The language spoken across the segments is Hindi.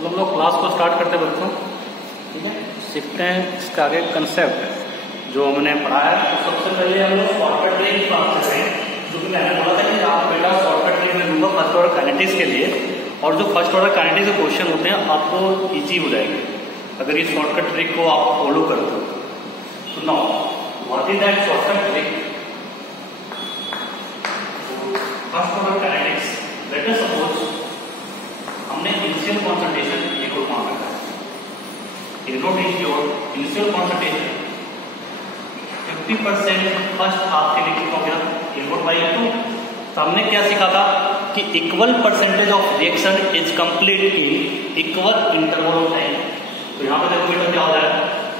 तो हम लोग क्लास को स्टार्ट करते हैं बच्चों, ठीक है। सीखते हैं इसका आगे कंसेप्ट जो हमने पढ़ा है। तो सबसे पहले हम लोग शॉर्टकट ट्रिक की बात कर रहे हैं, जो कि मैंने बोला था कि आप बेटा शॉर्टकट ट्रिक में दूंगा फर्स्ट ऑर्डर काइनेटिक्स के लिए, और जो फर्स्ट ऑर्डर काइनेटिक्स के क्वेश्चन होते हैं आपको ईजी हो जाएंगे अगर ये शॉर्टकट ट्रिक को आप फॉलो करते हो। तो now what is that shortcut trick? First order kinetics, let us suppose हमने इनिशियल कंसंट्रेशन ए नोट मान रखा है। A nought is your initial concentration 50% first half के लिए कितना हो गया? A note by 2। तो हमने क्या सीखा था कि equal percentage of reaction is complete in equal interval of time. तो यहाँ पे देखो बेटा क्या हो रहा है,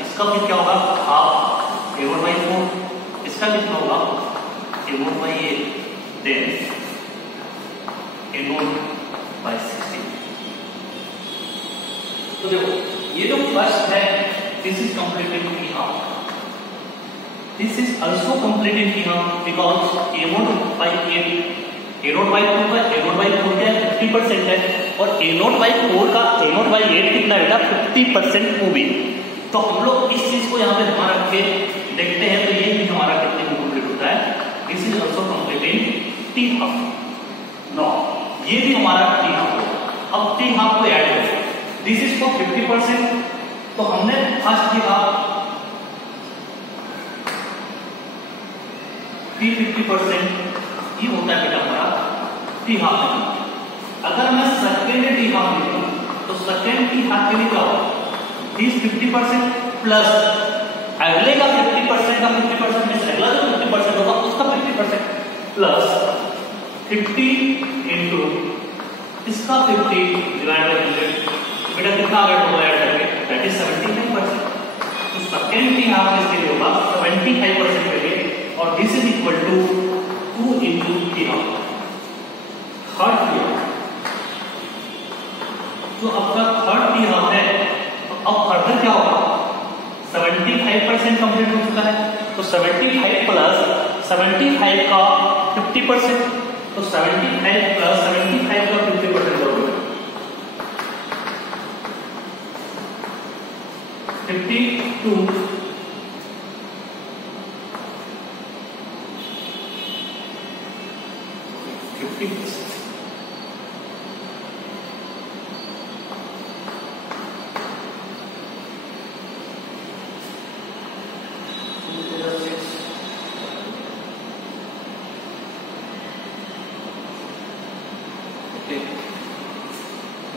इसका भी क्या होगा हाफ ए नोट बाई 4, इसका कितना होगा A note by 8, then A note by 60। तो देखो ये जो फर्स्ट है this is completed in half, this is also completed in half because A note by 8 A note by 2 का ए नोट बाई 4 क्या 50% है, और ए नोट बाई 4 का ए नोट बाई 8 कितना बेटा 50% वो भी। तो हम लोग इस चीज को यहाँ पे ध्यान रख के देखते हैं, तो ये भी हमारा कितने में कंप्लीट होता है, this is also completed t half. No ये भी हमारा टी हाफ होगा। अब टी हाफ को ऐड करें, दिस इज फॉर 50%, तो हमने फर्स्ट टी हाफ 50% ये होता है बेटा हमारा टी हाफ। अगर मैं सेकेंड टी हाफ लिखूं तो सेकेंड टी हाफ के लिए क्या होगा, दिस 50% प्लस अगले का 50% का 50% में अगला जो 50% होगा उसका 50% प्लस 50 इंटू इसका 50 डिवाइड बाय 100। बेटा कितना आ गया टोटल ऐड करके, दैट इज 75%। तो सेकेंड टी हाफ इसके लिए होगा 75% के लिए, और this is equal to 2 into t half. Third t half जो आपका थर्ड टी हाफ है, तो अब फर्दर क्या होगा, 75% कंप्लीट हो चुका है, तो 75 प्लस 75 का 50%, तो 75 प्लस 75 का 50% हो गया 52 50%।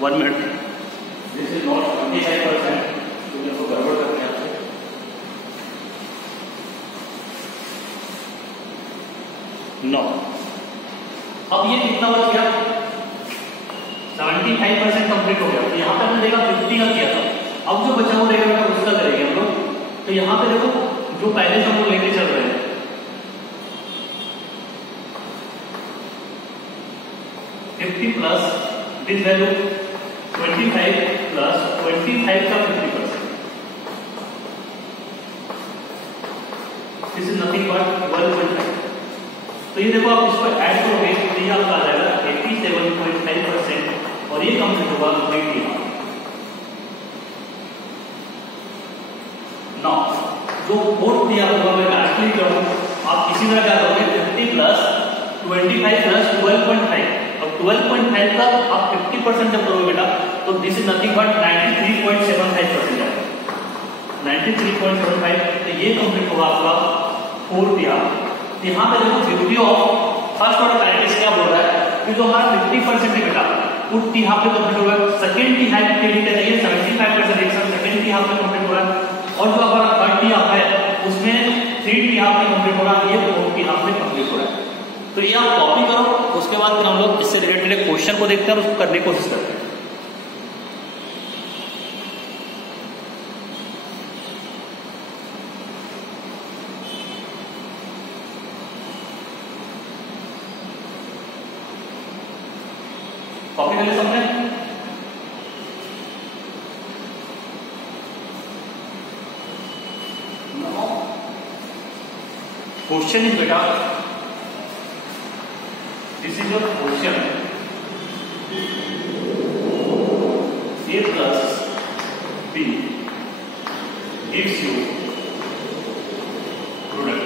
One minute. This is not 25%. तो इसको गड़बड़ करके आपसे नो। अब ये कितना बच गया, 75% कंप्लीट हो गया। तो यहाँ पे हमने देखा 50 का किया था, अब जो बचा वो रहेगा उसका करेंगे हम लोग। तो यहाँ पे देखो जो पहले हम लोग लेके चल रहे हैं 50 प्लस दिस वैल्यू 25 प्लस 25 का 50%, दिस इज नथिंग बट 1.5। तो ये देखो आप इसको ऐड करोगे तो ये आपका आ जाएगा 87.5%, और ये कंप्लीट होगा 90। नाउ जो फोर्थ दिया होगा मैं डायरेक्टली करूं, आप इसी तरह क्या करोगे 50 प्लस 25 प्लस 12.5, और 12.5 का आप 50% जब करोगे बेटा तो दिस इज नथिंग बट 93.75% है, 93.75। तो ये कंप्लीट होगा आपका फोर्थ ईयर। यहाँ पे देखो beauty of first order kinetics क्या बोल रहा है कि जो हमारा 50% है बेटा वो टी हाफ पे कंप्लीट होगा, सेकंड टी हाफ के लिए चाहिए 75% रिएक्शन सेकंड टी हाफ में कंप्लीट हो रहा है, और जो हमारा थर्ड टी हाफ है उसमें 3 टी हाफ में कंप्लीट हो रहा है, ये 4 टी हाफ में कंप्लीट हो रहा है। तो ये आप कॉपी करो, उसके बाद फिर हम लोग इससे रिलेटेड एक क्वेश्चन को देखते हैं और उसको करने की कोशिश करते हैं। कॉपी कर ले सबने? क्वेश्चन इज बेटा, this is your question. A plus B gives you product.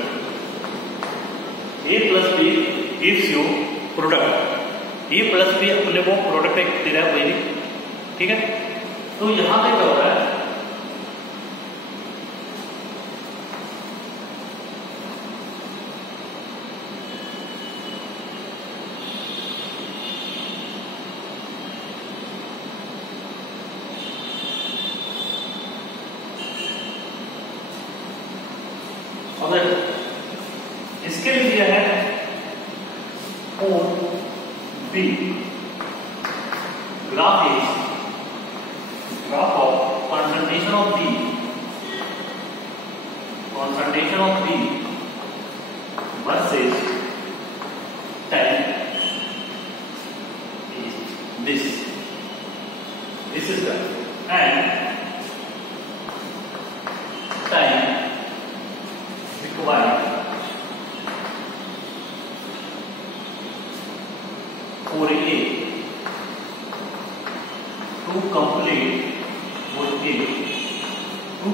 A plus B gives you product. A plus B अपने को प्रोडक्ट एक दे रहा है वही, ठीक है। तो यहां पे क्या हो रहा है, अगर इसके लिए दिया है B, graph is graph of concentration of B versus time is this is the, and time required for A to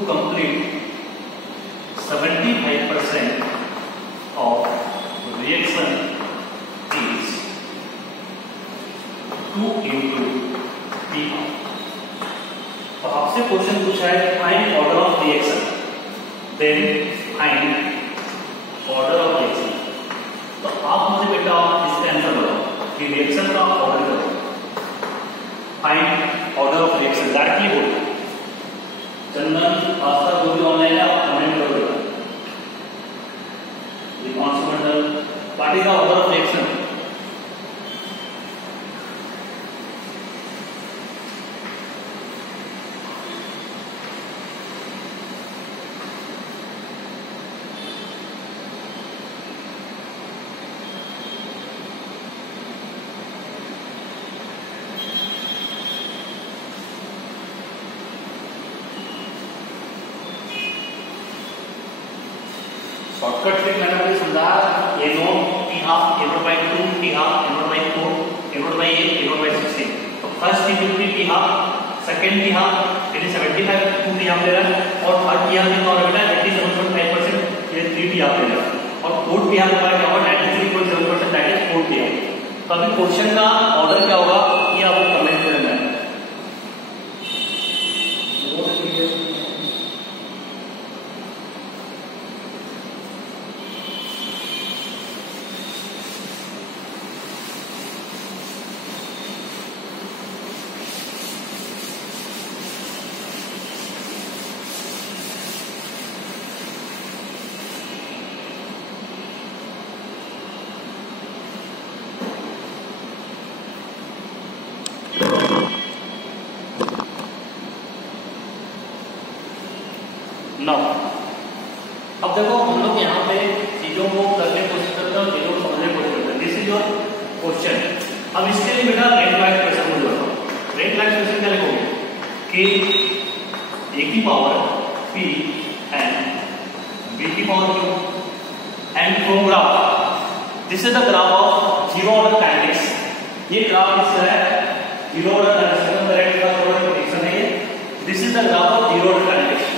complete 75% of reaction is 2 into P. तो आपसे क्वेश्चन पूछा है find order of reaction, then find order of reaction. तो आप मुझे बेटा इसका आंसर बताओ कि रिएक्शन का ऑर्डर करो, find order of reaction directly बोलो। चंदन पास्ता जो भी ऑनलाइन है आप कमेंट करो बेटा, ये कौन सा मंडल पार्टी का order of reaction. Shortcut trick मैंने आपको समझाया, ये no t half A note by 2 t half A note by 4 A note by 8 A note by 16। तो first t 50 t half, second t half यानी 75 2 टी हाफ ले रहा है, और थर्ड टी हाफ कितना हो रहा है 87.5% ये 3 टी हाफ ले रहा है, और फोर्थ टी हाफ हमारा क्या होगा 93.7% that is fourth T half. तो अभी क्वेश्चन का ऑर्डर क्या होगा ये आपको कमेंट करना है। नौ, अब देखो हम लोग यहाँ पे चीजों को करने की कोशिश करते हैं और चीजों को समझने की कोशिश करते हैं। This is your question. अब इसके लिए बेटा रेट लाइट क्वेश्चन मुझे बताओ। रेट लाइट क्वेश्चन क्या लिखोगे कि ए की पावर पी एंड बी की power Q and from graph this is the graph of zero order kinetics. ये ग्राफ इसका है जीरो ऑर्डर काइनेटिक्स, डायरेक्ट का थोड़ा प्रेडिक्शन है ये। This is the graph of zero order kinetics.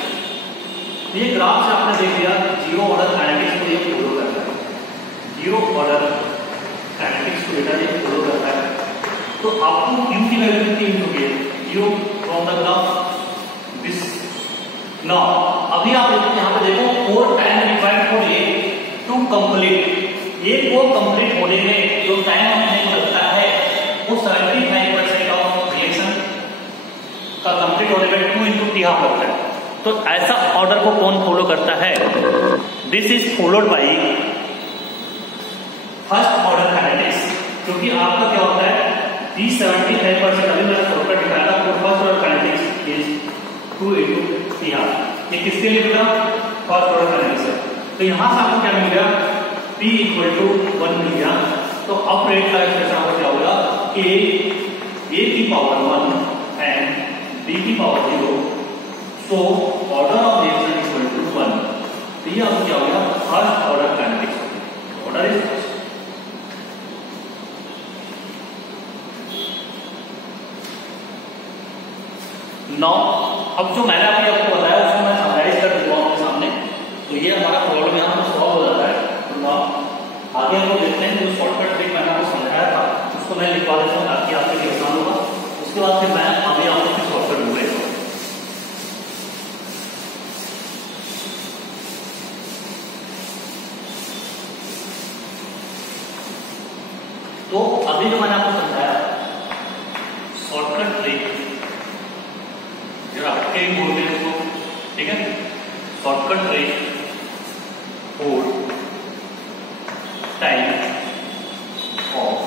ये ग्राफ से आपने देख लिया जीरो ऑर्डर काइनेटिक्स को ये फॉलो करता है, जीरो ऑर्डर काइनेटिक्स को बेटा ये फॉलो करता है। तो आपको क्यू की वैल्यू कितनी मिलेगी, Q from the graph this. Now अभी आप यहाँ पे देखो 4 time required for A to complete. A को कंप्लीट होने में जो टाइम अपने को लगता है वो 75% ऑफ रिएक्शन का कंप्लीट होने में 2 into T हाफ लगता है। तो ऐसा ऑर्डर को कौन फॉलो करता है, this is followed by first order kinetics. क्योंकि आपका क्या होता है 75% अभी मैंने शॉर्टकट दिखाया था, तो first order kinetics is 2 into T half. ये किसके लिए मिला, फर्स्ट ऑर्डर काइनेटिक्स। तो यहां से आपको क्या मिल गया P = 1 मिल गया। तो अब रेट का एक्सप्रेशन क्या होगा कि A की पावर 1 एंड B की power 0, so order of reaction is equal to 1। तो ये अब क्या हो गया first order kinetics. Order is first. 9। अब जो मैंने अभी आपको बताया उसको मैं समराइज कर दूंगा आपके सामने। तो ये हमारा प्रॉब्लम यहाँ पर सॉल्व हो जाता है। तो now आगे हम लोग देखते हैं जो शॉर्टकट ट्रिक मैंने आपको समझाया था उसको मैं लिखवा देता हूँ ताकि आपके लिए आसान होगा। उसके बाद फिर मैं अभी आपको शॉर्टकट दूंगा। तो अभी जो मैंने आपको समझाया शॉर्टकट ट्रिक, जरा आपके बोलते हैं उसको, ठीक है। Shortcut trick for time of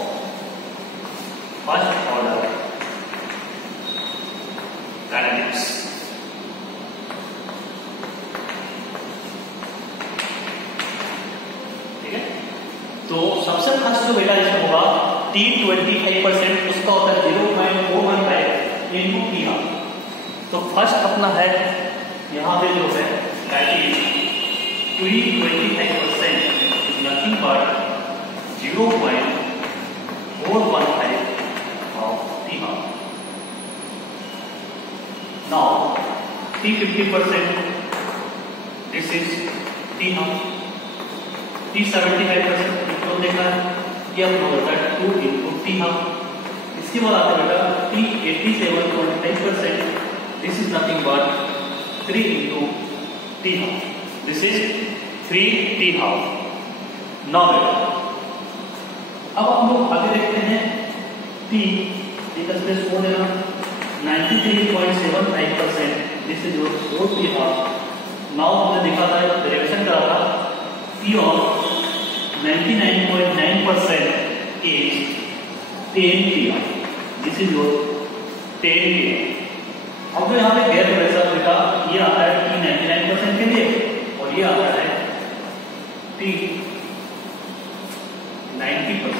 first order kinetics, ठीक है। तो सबसे फर्स्ट जो बेटा इसमें होगा T25% उसका होता है 0.415 इंटू टी हाफ। तो फर्स्ट अपना है यहाँ पे जो है T25% is nothing but 0.415 of t half. Now T50% this is T half. T75% तो देखा ये अपना होता है 2 इंटू टी हाफ। इसके बाद आता है बेटा T87.5% this is nothing but 3 into t half. This is 3 T half. Now बेटा अब हम लोग आगे देखते हैं T स्पेस को देना 93.75% this is 4 T half. Now हमने देखा था डेरिवेशन करा था P of 99.9% is 10 pm. This is your 10 pm. अब जो यहाँ पे गैर प्रेशर बेटा ये आता है T 99% के लिए और ये आता है T 90%।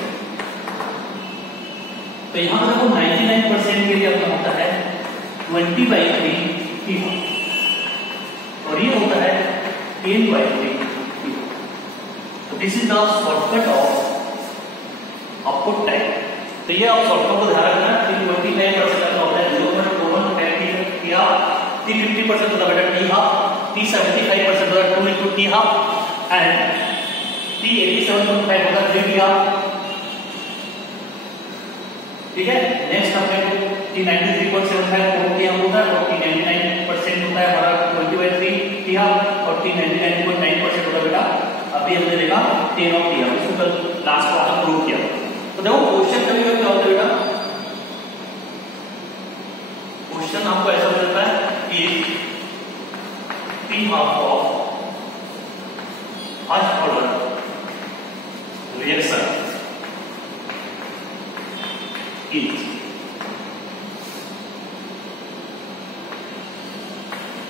तो यहाँ पे देखो 99% के लिए अपना होता है 20/3 T और ये होता है 10/3। This is the shortcut of output time. तो ये आप शॉर्टकट को ध्यान रखना। T25% का होता है 0.415 टी हाफ। T50% होता है बेटा टी हाफ। T75% होता है 2 into t half and T87.5 होता है 3 टी हाफ, ठीक है। नेक्स्ट अपने को T93.75 टी हाफ होता है और T99% होता है हमारा 20/3 टी हाफ और T99.9% होता है बेटा अभी हमने देखा 10 ऑफ टी हाफ। इसको कल लास्ट क्लास में प्रूव किया। तो देखो क्वेश्चन कभी कभी क्या होता है बेटा, क्वेश्चन आपको ऐसा मिलता है कि T half of first order reaction is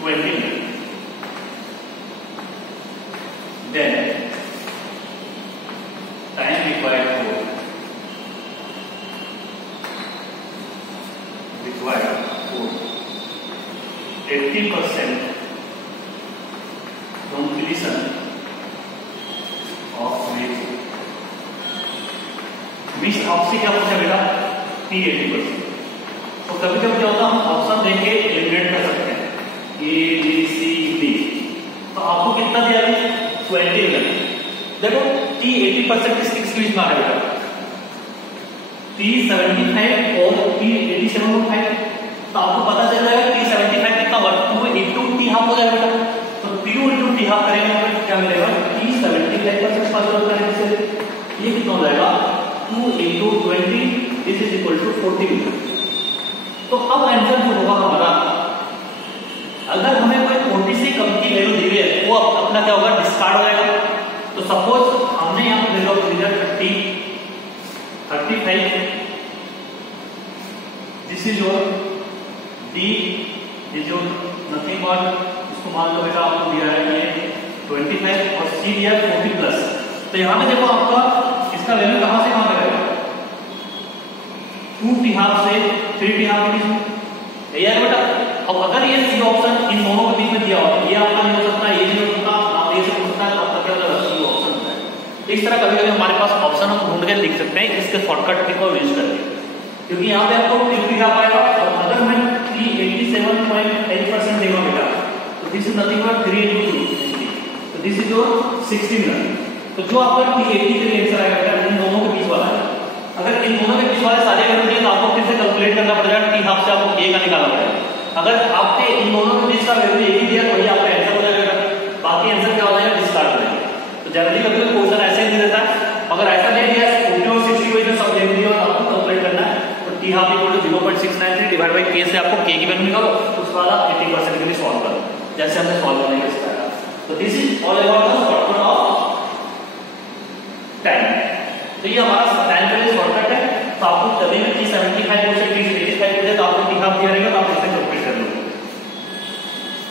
20 minutes. Then time required for 80% completion of reaction. Mix of से क्या पूछा बेटा T80%। तो कभी कभी क्या होता है हम ऑप्शन देख के एलिमिनेट कर सकते हैं A B C D। तो आपको कितना दिया है 20 मिनट। देखो T80% किसके बीच में आ रहा है बेटा T75 और T87.5। तो आपको पता चल जाएगा T75 कितना होगा 2 इंटू टी हाफ हो जाएगा बेटा। तो 2 इंटू टी हाफ करेंगे तो क्या मिलेगा T75% फाइनल होता है इससे ये कितना हो जाएगा 2 into 20 this is equal to 40 minute. तो अब आंसर जो होगा हमारा अगर हमें कोई 40 से कम की वैल्यू दी है वो अपना क्या होगा डिस्कार्ड हो जाएगा। तो सपोज हमने यहाँ पे देखा 35 this is your D is your nothing but इसको मान लो बेटा आपको दिया है ये 25 और C दिया 40 प्लस। तो यहाँ पे देखो आपका इसका वैल्यू कहां से कहां लगेगा 2 टी हाफ से 3 टी हाफ के बीच में यार बेटा। अब अगर ये सी ऑप्शन इन दोनों के बीच में दिया हो ये आपका नहीं हो सकता ये नहीं हो सकता आप ये हो सकता है तो आपका क्या होगा सी ऑप्शन होता है। इस तरह कभी कभी हमारे पास ऑप्शन हम ढूंढ के लिख सकते हैं इसके शॉर्टकट ट्रिक को यूज करके क्योंकि यहाँ पे आपको 3 टी हाफ आएगा और अगर मैं T87 नथिंग बट 3 into 2, तो दिस इज योर 16 रन। तो जो आपका T80 के लिए आंसर आएगा इन दोनों के बीच वाला है। अगर इन दोनों के बीच वाले सारे अगर दिए तो आपको फिर से कैलकुलेट करना पड़ेगा, टी हाफ से आपको ए का निकालना पड़ेगा। अगर आपके इन दोनों के बीच का वैल्यू एक ही दिया तो वही आपका आंसर हो जाएगा, बाकी आंसर क्या हो जाएगा, डिस्कार्ड हो जाएगा। तो जनरली कभी कोई क्वेश्चन ऐसे ही दे देता है, अगर ऐसा दे दिया 40 और 60 वही जो सब दे दिया और आपको कैलकुलेट करना है, तो T half equal to 0.693 divide by k से आपको के की वैल्यू निकालो, उसके बाद आप 80% के लिए सॉल्व करो, जैसे हमने सॉल्व करने का सिखाया। तो this is all about the shortcut of time. तो ये हमारा टाइम के लिए शॉर्टकट है। तो आपको कभी भी T75 को से T85 को दे तो आपको टी हाफ दिया रहेगा, तो आप इसे कैलकुलेट कर लो।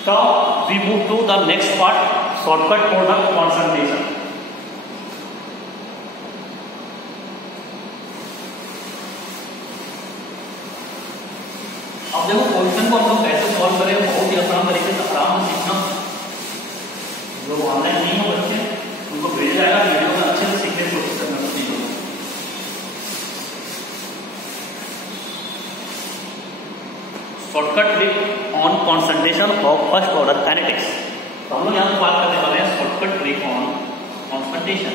तो we move to the next part, shortcut for the concentration. अब देखो क्वेश्चन को हम लोग कैसे सॉल्व करें, बहुत ही आसान तरीके से आराम से सीखना। जो ऑनलाइन नहीं हो बच्चे उनको भेजा जाएगा, वीडियो में अच्छे से सीखने की कोशिश करना चाहिए। Shortcut trick on concentration of first order kinetics. तो हम लोग यहाँ पर बात करने वाले हैं शॉर्टकट ट्रिक ऑन कंसंट्रेशन।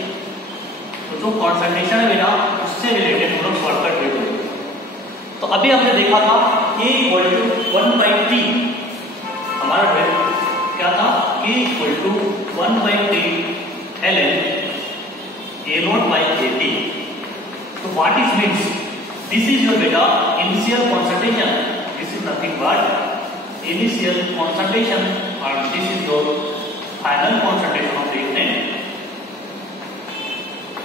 तो जो कंसंट्रेशन है बेटा उससे रिलेटेड हम लोग शॉर्टकट ट्रिक करेंगे। तो अभी हमने देखा था K इक्वल टू 1/T, हमारा ट्रिक क्या था, K equal to 1/T ln A0/AT। तो what is means, this is your बेटा initial concentration, this is nothing but initial concentration और this is your final concentration of reactant.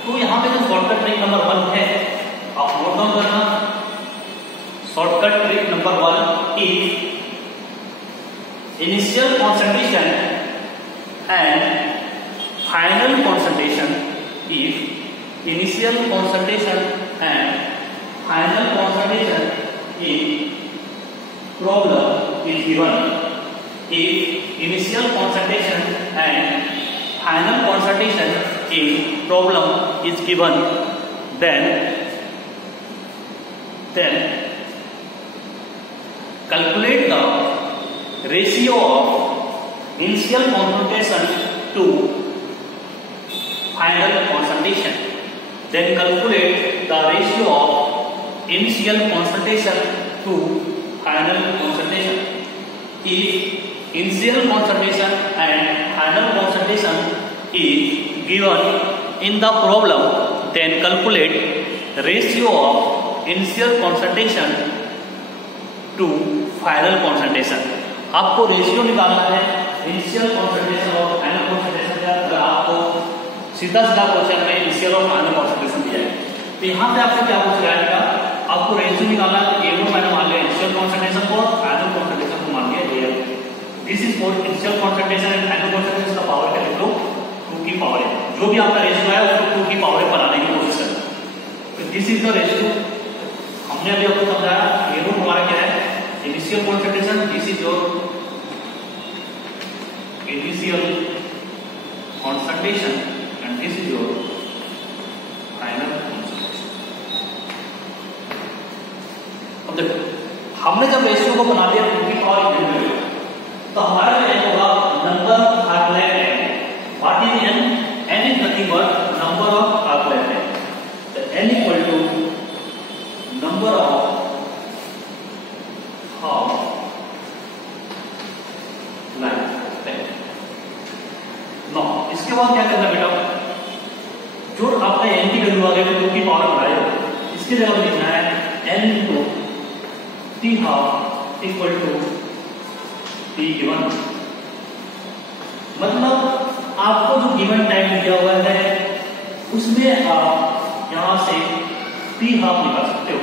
तो यहाँ पे जो शॉर्टकट ट्रिक नंबर 1 है आप नोट डाउन करना। Shortcut trick number 1 is initial concentration and final concentration. If initial concentration and final concentration in problem is given, if initial concentration and final concentration in problem is given, then calculate the ratio of initial concentration to final concentration. Then calculate the ratio of initial concentration to final concentration. If initial concentration and final concentration is given in the problem, then calculate ratio of initial concentration to final concentration. आपको रेशियो निकालना है इनिशियल कंसंट्रेशन और फाइनल कंसंट्रेशन का। अगर आपको सीधा क्वेश्चन में इनिशियल और फाइनल कंसंट्रेशन दिया है तो यहाँ पे आपको क्या पूछ जाएगा, आपको रेशियो निकालना है। A1 मैंने मान लिया इनिशियल कंसंट्रेशन को, फाइनल कंसंट्रेशन को मान लिया AF। This is for initial concentration and final concentration का पावर क्या लिख लो, 2 की पावर है। जो भी आपका रेशियो है उसको 2 की पावर बनाने की कोशिश करें। तो दिस इज द रेशियो। हमने अभी आपको समझाया A1 हमारा क्या है, initial concentration, this is your initial concentration and this is your final concentration. अब देखो हमने जब रेशियो को बना दिया 2 की पावर n में, तो हमारा जो n होगा number of half life n। What is n? n is nothing but number of half life n। तो n equal to number of इसके बाद क्या करना बेटा, जो आपका n की वैल्यू आ गई 2 की पावर बढ़ाए हो, इसके जगह लिखना है n into t half equal to t given. मतलब आपको जो गिवन टाइम दिया हुआ है उसमें आप यहां से t half निकाल सकते हो।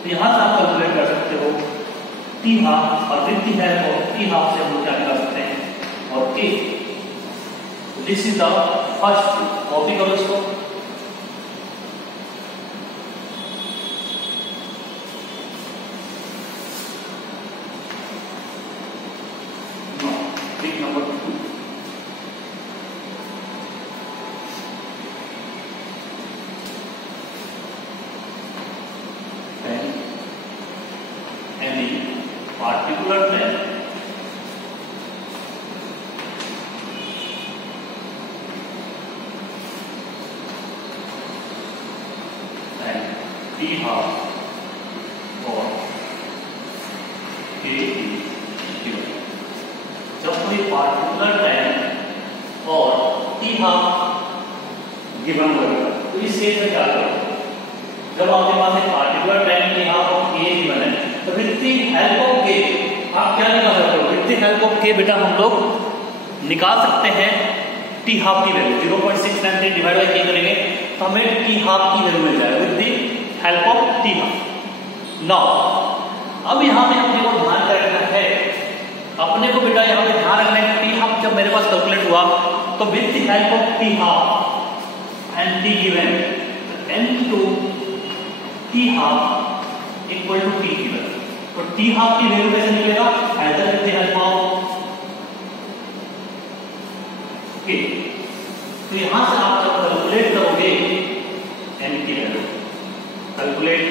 तो यहां से आप कैलकुलेट कर सकते हो t half और वृत्ति है तो t half से हम क्या निकाल सकते हैं और k। This is the first copy करो इसको। Trick number 2। Then any particular time particular time or t half given होगा। तो इस केस में क्या करोगे, जब आपके पास एक particular time t half of k given है तो with the help of k आप क्या निकाल सकते हो, with the help of k बेटा हम लोग निकाल सकते हैं t half की वैल्यू। 0.693 डिवाइड बाय k करेंगे तो हमें t half की वैल्यू मिल जाएगा with the help of t half। Now अब यहाँ पे अपने को ध्यान रखना है, अपने को बेटा यहाँ पे ध्यान रखना है टी हाफ जब मेरे पास कैलकुलेट हुआ तो with the help of t half and t given n to t half equal to t given. तो टी हाफ की वैल्यू कैसे निकलेगा, either with the help of k। तो यहां से आप जब कैलकुलेट करोगे n की value, calculate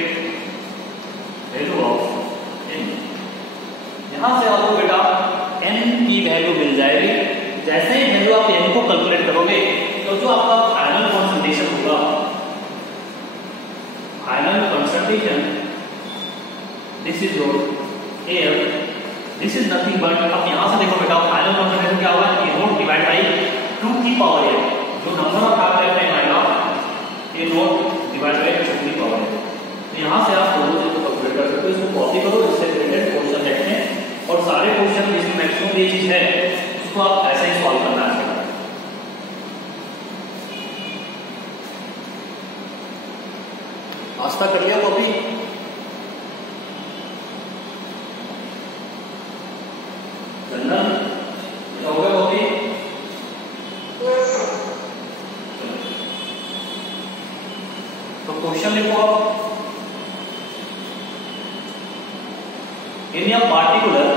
value of n, यहां से आपको बेटा n की वैल्यू मिल जाएगी। जैसे ही वैल्यू आप n को कैलकुलेट करोगे तो जो आपका फाइनल कंसंट्रेशन होगा, final concentration this is your air, this is nothing but, अब यहां से देखो बेटा फाइनल कंसंट्रेशन क्या होगा, a नोट डिवाइड बाय 2 की पावर n, जो नंबर ऑफ एटॉम टाइम आएगा a नोट डिवाइड बाय 2 की पावर n। तो यहां से आप दोनों चीजों को कैलकुलेट कर सकते हो। इसको कॉपी करो, इससे रिलेटेड क्वेश्चन देखते हैं और सारे क्वेश्चन जिसमें मैक्सिमम ये चीज है उसको आप ऐसे ही सॉल्व करना है। आस्था कर लिया कॉपी, चंदन हो गया कॉपी, तो क्वेश्चन लिखो आप। in a particular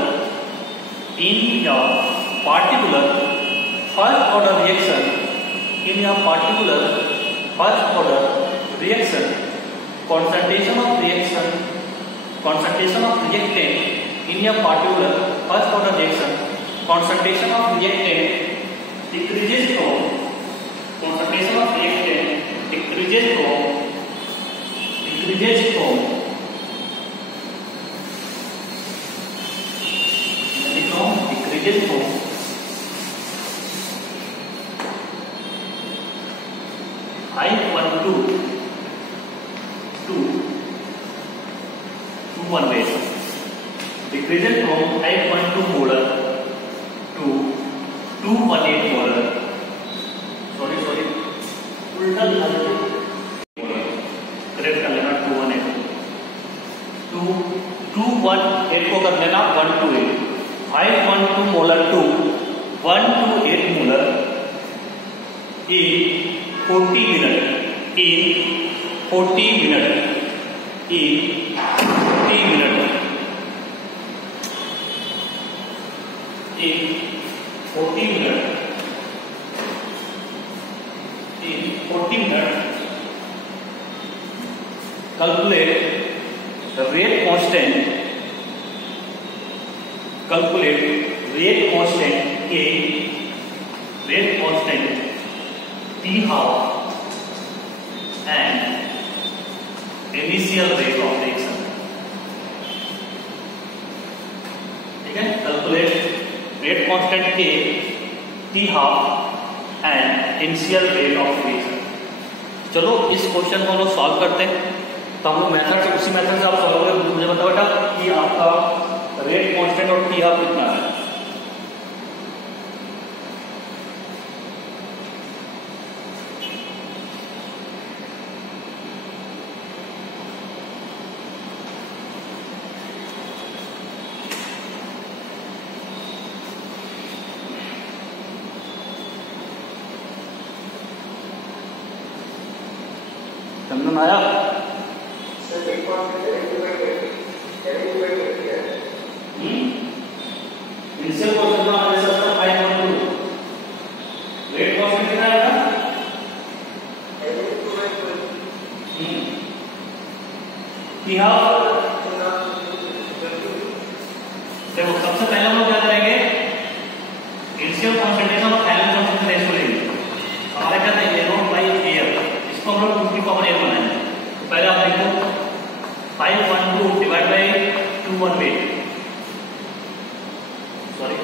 first order reaction, in a particular first order reaction, concentration of reactant in a particular first order reaction, concentration of reactant decreases from 512 to 218, decreases from 512 molar to 218 molar, sorry उल्टा लिखा है, करेक्ट कर लेना, 218 को कर लेना 128, 512 molar to 128 molar in 40 minutes, in 40 minutes, in 40 minutes, in 40 minutes, in 40 minutes, calculate the rate constant, calculate rate constant K, rate constant T half and initial rate of reaction। ठीक है, calculate rate constant K, T half and initial rate of reaction. चलो इस क्वेश्चन को हम लोग सॉल्व करते हैं। तो हम लोग मेथड से, उसी मेथड से आप सॉल्व करें। मुझे बताओ बेटा कि आपका रेट कांस्टेंट और T half कितना है। चंदन आया? इनिशियल क्वेश्चन में हमारे साथ 512 रेट कॉस्ट कितना आएगा? देखो सबसे पहले हम लोग क्या करेंगे, इनिशियल कॉन्सेंट्रेशन और फाइनल कॉन्सेंट्रेशन को लेंगे। हमारा क्या था, ये नोट बाई एयर, इसको हम लोग 2 की पावर एयर बनाएंगे। तो पहले आप देखो 512 डिवाइड बाई 218, सॉरी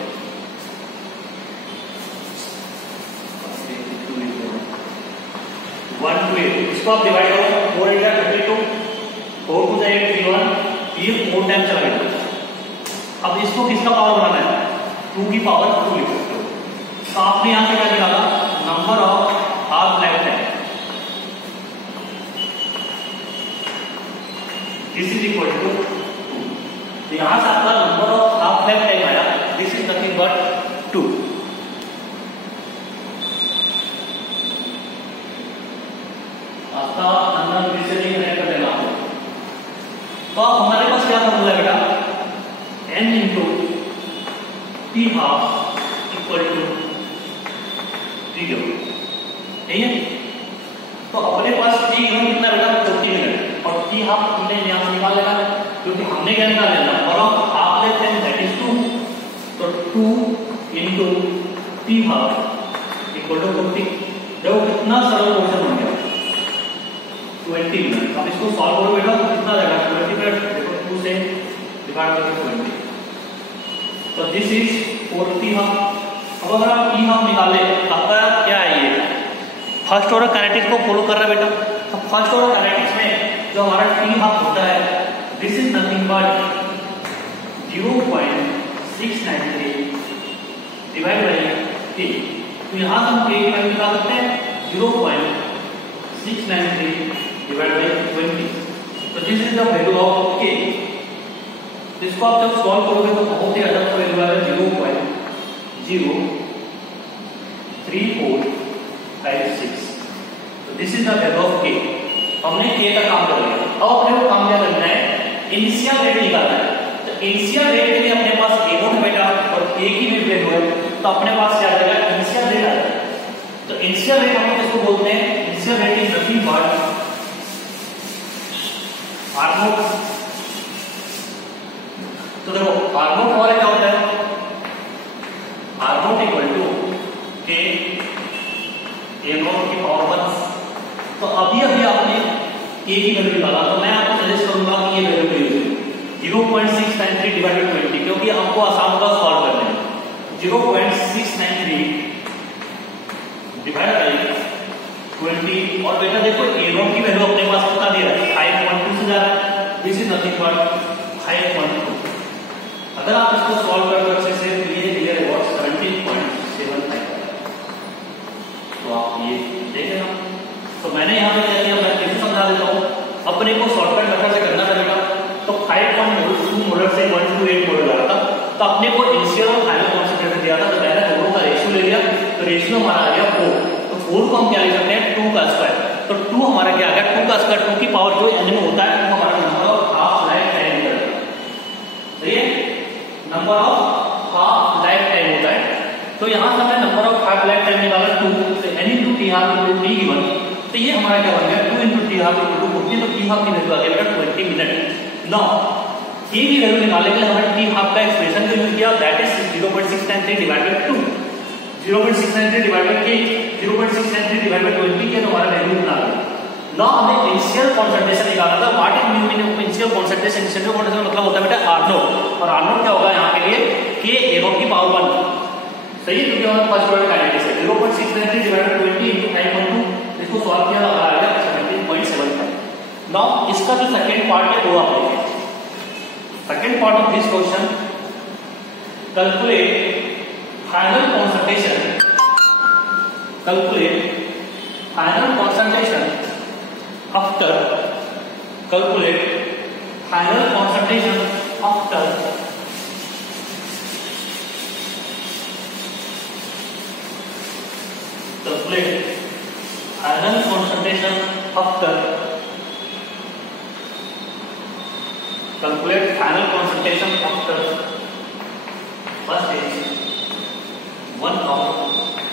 इसको आप डिवाइड करो, 4 × 32, 4 × 8 31, ये 4 टाइम चला गया। अब इसको किसका पावर बनाना है, 2 की पावर 2 लिख सकते हो। तो आपने यहाँ पे क्या निकाला, number of half life time, this is equal to, तो यहां से आपका number of half life time आया, दिस इज नथिंग बट 2। आपका नंबर से नहीं कनेक्ट कर देना। तो अब हमारे पास क्या फॉर्मूला है बेटा, n × t half equal to t जब, ठीक है। तो अपने पास t घन कितना बेटा, 40 मिनट, और t हाफ हमने यहां से निकाल लेना, क्योंकि हमने क्या निकाल लेना, number of half life time that is 2, तो 2 × t हाफ इक्वल टू 40। देखो कितना सरल क्वेश्चन बन गया, 20 मिनट। अब इसको सॉल्व करो बेटा, तो कितना जाएगा, 20 मिनट, देखो 2 से डिवाइड करके 20, तो दिस इज 40 हाफ। अब अगर आप t हाफ निकाले, आपका क्या है, ये फर्स्ट ऑर्डर काइनेटिक्स को फॉलो कर रहा है बेटा। तो फर्स्ट ऑर्डर काइनेटिक्स में जो हमारा t हाफ होता है, this is nothing but 0.693 divide bye t। तो यहां से हम k की वैल्यू निकाल सकते हैं, 0.693 डिवाइड बाय 20, तो this is the value of k। इसको आप जब सॉल्व करोगे तो बहुत ही अदर वैल्यू आएगा, 0.03456, तो this is the value of k। हमने k का काम कर लिया। अब अपने को काम क्या करना है, इनिशियल रेट निकालना है। तो इनिशियल रेट के लिए अपने पास a0 है बेटा, और k की भी वैल्यू है, तो अपने पास क्या आ जाएगा, इनिशियल रेट आ जाएगा। तो इनिशियल रेट हम इसको बोलते हैं, initial rate is nothing but r0। तो देखो r0 हमारा क्या होता है, r0 equal to k a0 की पावर 1। तो अभी आपने k की वैल्यू निकाला, तो मैं आपको सजेस्ट करूंगा कि ये वैल्यू यूज करें, 0.693 डिवाइडेड 20, क्योंकि आपको आसान होगा सॉल्व करने में। 0.693 डिवाइड बाय 20, और बेटा देखो a0 की वैल्यू अपने पास कितना दिया है, 5.2 से जा रहा है, दिस इज नथिंग बट 5.2। अगर आप इसको सॉल्व कर दो अच्छे से, तो ये क्लियर है 17.75। तो आप ये देख लेना। तो मैंने यहाँ पे क्या किया, मैं कैसे समझा देता हूँ, अपने को शॉर्टकट मेथड से करना पड़ेगा। तो 5.2 मॉडल से 1:8 मॉडल आ रहा था, तो अपने को इनिशियल और फाइनल कॉन्सेंट्रेशन दिया था, तो मैंने दोनों का रेशियो ले लिया, तो रेशियो हमारा आ गया 4। तो 4 को हम क्या लिख सकते हैं, 2 का स्क्वायर। तो 2 हमारा क्या आ गया, 2 का स्क्वायर, 2 की पावर जो n में होता है, वो हमारा number of half life time निकलेगा। सही है, number of half life time होता है। तो यहाँ से हमने number of half life time निकाला 2, तो n × t half equal to t given. तो ये हमारा क्या बन गया, 2 × t हाफ इक्वल टू 40, तो t हाफ की वैल्यू आ गया बेटा 20 मिनट। नाउ k की वैल्यू निकालने के लिए हमने t हाफ का एक्सप्रेशन को यूज किया, that is 0.693 divide bye 2, 0.693 divide bye k, 0.693 divide bye 20 के, तो हमारा वैल्यू इतना आ गया। नाउ हमें इनिशियल कंसंट्रेशन निकालना था। What is mean initial concentration, initial concentration मतलब होता है बेटा r0, और r0 क्या होगा यहाँ के लिए, k a0 की पावर 1। सही है, क्योंकि हमारा फर्स्ट ऑर्डर काइनेटिक्स है। 0.693 डिवाइडेड 20 × 5.2, इसको सॉल्व किया तो आ गया 17.75। नाउ इसका जो सेकंड पार्ट है वो आप देखिए। Second part of this question, calculate final concentration, calculate final concentration after, calculate final concentration after calculate final concentration after, calculate final concentration after, first is 1 hour,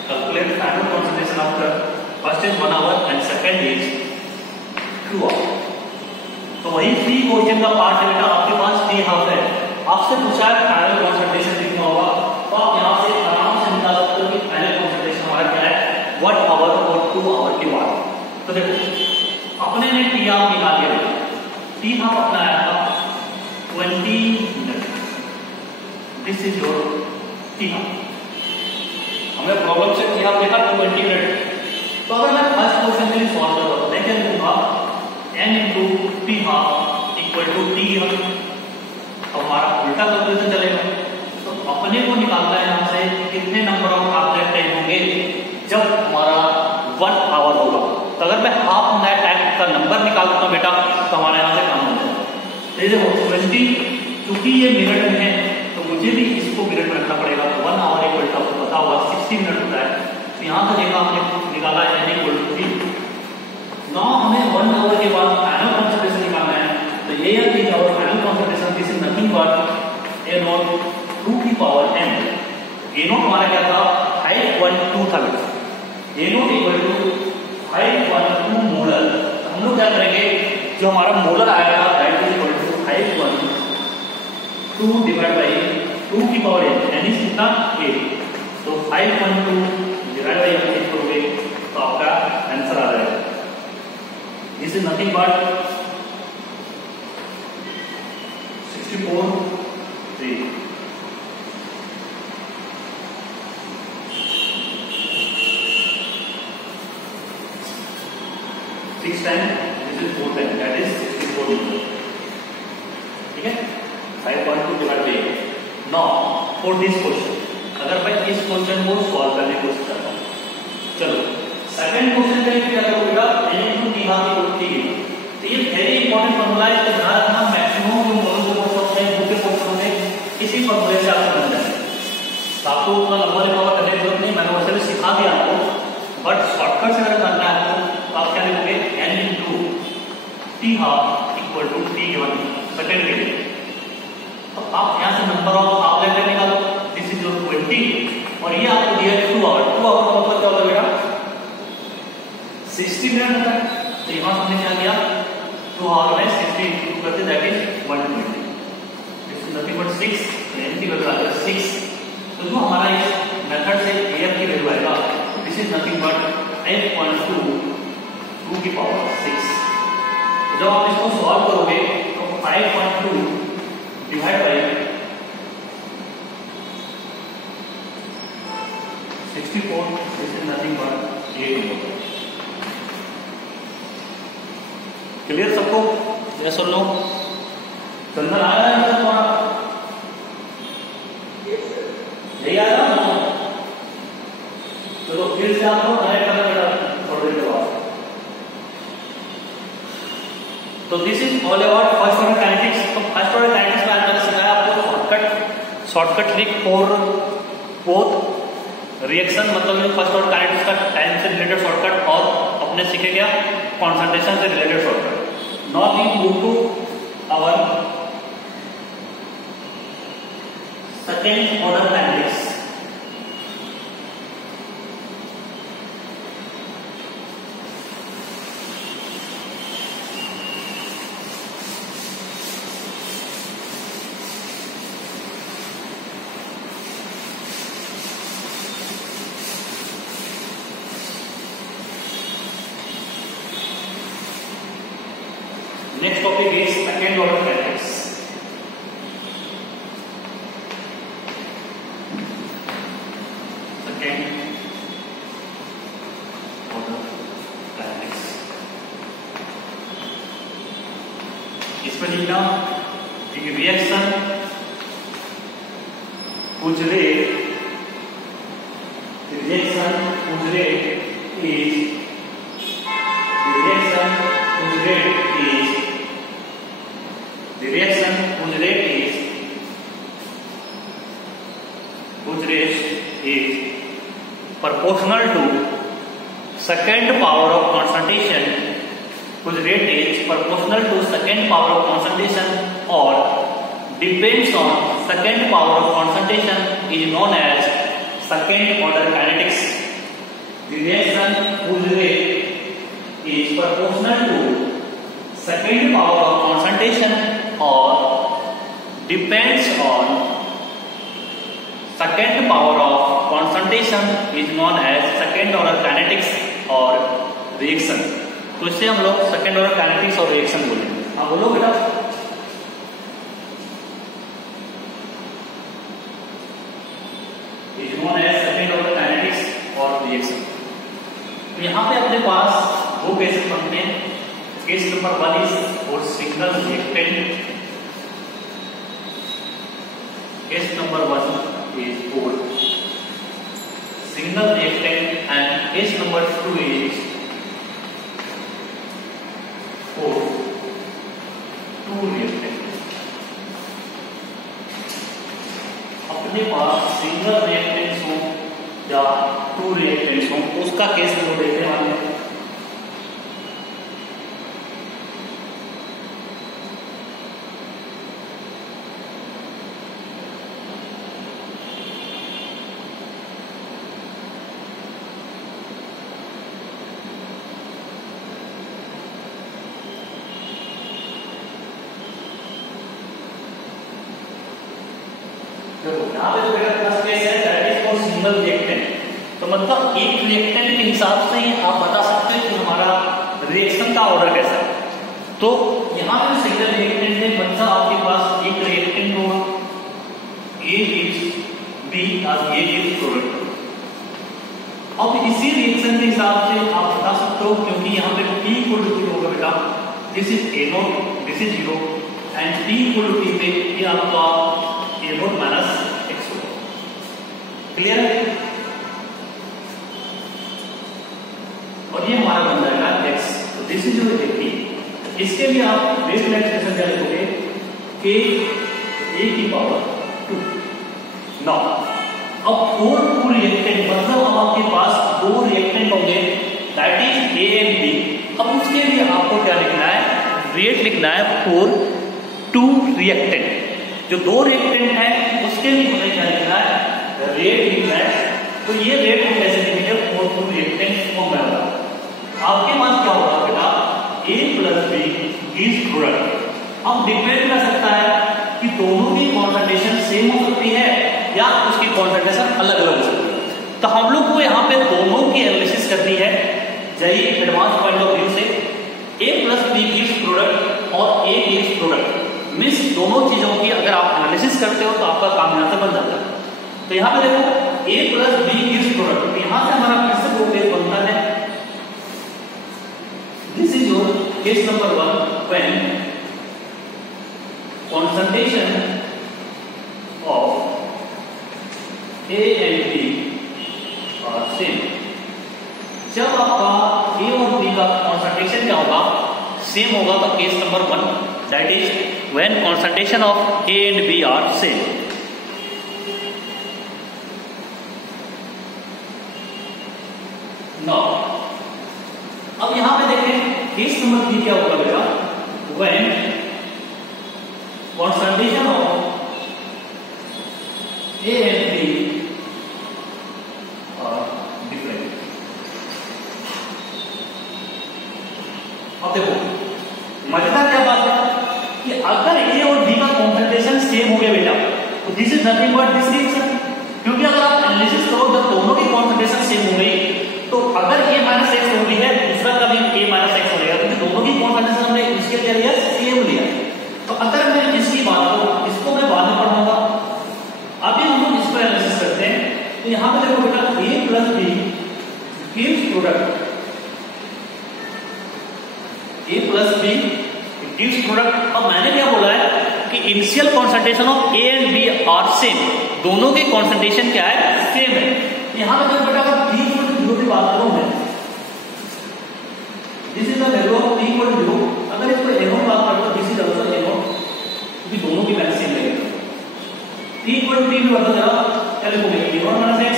calculate final concentration after, first is 1 hour and second is 2 hour। तो वही फ्री क्वेश्चन का पार्ट है बेटा, आपके पास t हाफ है, आपसे पूछा है फाइनल कंसंट्रेशन कितना होगा, तो आप यहाँ से आराम से निकाल सकते हो कि फाइनल कंसंट्रेशन हमारा क्या है, 1 आवर और 2 आवर के बाद। तो देखो अपने ने टी हाफ निकाल दिया, टी हाफ अपना आया था 20 minute, this is your T half. हमने प्रॉब्लम से टी हाफ देखा 20 मिनट, तो अगर मैं फर्स्ट क्वेश्चन के लिए सॉल्व कर रहा हूं, मैं क्या लिखूंगा n into t half equal to t one. अब हमारा उल्टा कैलकुलेशन चलेगा, तो अपने को निकालना है यहां से कितने number of half life time होंगे जब हमारा 1 आवर होगा। तो अगर मैं हाफ लाइफ टाइम का नंबर निकाल देता हूं बेटा, तो हमारे यहां से काम हो जाएगा। देखो 20, क्योंकि ये मिनट में है तो मुझे भी इसको मिनट में रखना पड़ेगा। 1 आवर इक्वल टू आपको पता होगा 60 मिनट होता है। तो यहाँ से देखा हमने निकाला n इक्वल टू 3। नौ हमें 1 आवर के बाद फाइनल कॉन्सेंट्रेशन निकालना है। तो ये है कि our final concentration this is nothing but a naught 2 की पावर n। a नॉट हमारा क्या था 512 था बेटा, a naught equal to 512 molar. हम लोग क्या करेंगे, जो हमारा मोलर आएगा that is equal to 512 divide by 2 की पावर n, यानी कितना 8। तो 512 डिवाइड बाई 8 करोगे तो आपका आंसर आ जाएगा। This is nothing but 64 6 time, this is 4 time, that is 64। ठीक है, 5.2 divide by 9 for this question. अगर मैं इस क्वेश्चन को सॉल्व करने की कोशिश करता हूं, चलो सेकंड क्वेश्चन में क्या करूंगा, n into t half equal to t. तो ये वेरी इंपॉर्टेंट फॉर्मूला है, तो ध्यान रखना मैक्सिमम जो मॉडल के क्वेश्चन है बुक के क्वेश्चन में इसी फॉर्मूले से आप समझ जाएंगे। तो आपको उतना लंबा लिखा करने की जरूरत नहीं, मैंने वैसे भी सिखा दिया आपको, बट शॉर्टकट से अगर करना है आपको तो आप क्या लिखोगे n into t half equal to t given second के लिए। तो आप यहाँ से नंबर ऑफ हाफ लाइफ निकालो, दिस इज योर 20 और ये आपको दिया है 2 आवर। 2 आवर का मतलब क्या होता है बेटा 60 मिनट होता है। तो यहाँ हमने क्या किया 2 आवर में 60 इंटू करते that is 120, this is nothing but 6, n की वैल्यू आ जाएगा 6। तो जो हमारा इस मेथड से af की वैल्यू आएगा दिस इज नथिंग बट 5.2 2 की पावर 6। जब आप इसको सॉल्व करोगे तो 5.2 divide by 64 this is nothing but 8। Clear सबको? यस और नो? चंदन आ रहा है तुम्हारा? यही आ रहा है? चलो फिर से आपको कनेक्ट करना बेटा थोड़ी देर बाद। तो this is all about first order kinetics. तो फर्स्ट ऑर्डर काइनेटिक्स में आज मैंने सिखाया आपको shortcut trick for both reaction, मतलब फर्स्ट ऑर्डर काइनेटिक्स का टाइम से रिलेटेड शॉर्टकट और अपने सीखे क्या कॉन्सेंट्रेशन से related shortcut. Now we move to our second order kinetics. Next topic is second order kinetics. Second order kinetics. इसमें लिखना एक reaction whose rate is proportional to second power of concentration, whose rate is proportional to second power of concentration or depends on second power of concentration is known as second order kinetics. The reaction whose rate is proportional to second power of concentration or depends on second power of concentration is known as second order kinetics और reaction। तो इससे हम लोग second order kinetics और reaction बोलेंगे। हाँ बोलो बेटा। is known as second order kinetics और reaction। तो यहाँ पे अपने पास वो केसेस बनते हैं। Case number 1 is for single reactant. Case number 1 is for single reactant and case number 2 is for two reactant. अपने पास सिंगल रिएक्टेंट्स हो या टू रिएक्टेंट्स हो, उसका केस हम लोग देखने वाले हैं। यहाँ पे जो मेरा फर्स्ट केस है that is for single reactant. तो मतलब एक रिएक्टेंट के हिसाब से ही आप बता सकते हैं कि हमारा रिएक्शन का ऑर्डर कैसा है। तो यहाँ पे सिंगल रिएक्टेंट है, मतलब आपके पास एक रिएक्टेंट होगा, A gives B और A gives प्रोडक्ट। अब इसी रिएक्शन के हिसाब से आप बता सकते हो, क्योंकि यहाँ पे P इक्वल टू होगा बेटा, this is A0, this is 0 and P equal to P पे ये आपका A0 माइनस x होगा। क्लियर है? और ये हमारा बन जाएगा x। तो दिस इज योर P। इसके लिए आप बेस लाइन एक्सप्रेशन क्या लिखोगे, k a की पावर 2। नाउ अब 4 टू रिएक्टेंट, मतलब अब आपके पास 2 रिएक्टेंट होंगे that is A and B। अब उसके लिए आपको क्या लिखना है, रेट लिखना है फॉर 2 रिएक्टेंट। जो 2 रिएक्टेंट है उसके लिए हमें क्या लिखना है, रेट लिखना है। तो ये रेट हम कैसे लिखेंगे, फॉर 2 रिएक्टेंट होगा। आपके पास क्या होगा बेटा, A plus B is product. अब डिपेंड कर सकता है कि दोनों की कॉन्सेंट्रेशन सेम हो सकती है या उसकी कॉन्सेंट्रेशन अलग अलग हो सकती है। तो हम लोग को यहाँ पे दोनों की एनालिसिस करनी है, जाइए एडवांस पॉइंट ऑफ व्यू से। A plus B gives product और A गिव्स प्रोडक्ट, मीन्स दोनों चीजों की अगर आप एनालिसिस करते हो तो आपका काम यहाँ से बन जाता है। तो यहाँ पे देखो A plus B gives product, यहाँ से हमारा फिर से वो केस बनता है। This is your case number 1 when concentration of A and B are same। जब आपका A और B का concentration क्या होगा, सेम होगा, तो case number 1 that is when concentration of A and B are same। Now अब यहां पे देखें केस नंबर 3 क्या होगा बेटा, when concentration of A and B are different। अब देखो मजेदार क्या बात है कि अगर A और B का कॉन्सेंट्रेशन सेम हो गया बेटा, तो this is nothing but this reaction. क्योंकि अगर आप एनालिसिस करो जब दोनों की कॉन्सेंट्रेशन सेम हो गई, तो अगर A माइनस एक्स हो गई है, दूसरा का भी A माइनस एक्स हो जाएगा, क्योंकि दोनों की कॉन्सेंट्रेशन हमने इसके क्या लिया, सेम लिया। तो अगर मैं इसकी बात करूं, इसको मैं बाद में पढ़ाऊंगा, अभी हम लोग इसको एनालिसिस करते हैं। तो यहां पे देखो बेटा A plus B gives product, A plus B gives product. अब मैंने क्या बोला है कि initial concentration of A and B are same, दोनों के कॉन्सेंट्रेशन क्या है, सेम है। यहां पे देखो बेटा अगर P इक्वल टू 0 की बात करूं मैं, this is the value of P equal to 0। अगर इसको A0 बात करो तो दिस इज आल्सो A0, क्योंकि दोनों की वैल्यू सेम लगेगी। P इक्वल टू T भी बता जरा क्या लिखोगे, A0 माइनस x,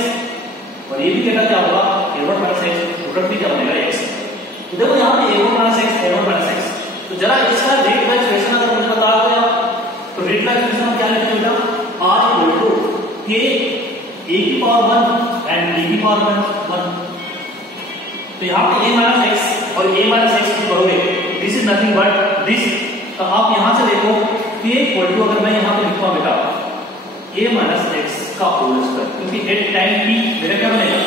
और ये भी कहता क्या होगा, A0 माइनस x, प्रोडक्ट भी क्या बनेगा x। तो देखो यहां पे A0 minus x, A0 minus x, तो जरा इसका रेट वाइज एक्सप्रेशन अगर मुझे बता दो यार, तो रेट वाइज एक्सप्रेशन हम क्या लिखेंगे बेटा, R equal to K A की पावर 1 एंड B की पावर 1। तो यहाँ पे A माइनस एक्स और A माइनस एक्स की करोगे, this is nothing but this. तो आप यहाँ से देखो K इक्वल टू, अगर मैं यहाँ पे लिखूंगा बेटा A माइनस एक्स का होल स्क्वायर, क्योंकि एट टाइम T मेरा क्या बनेगा,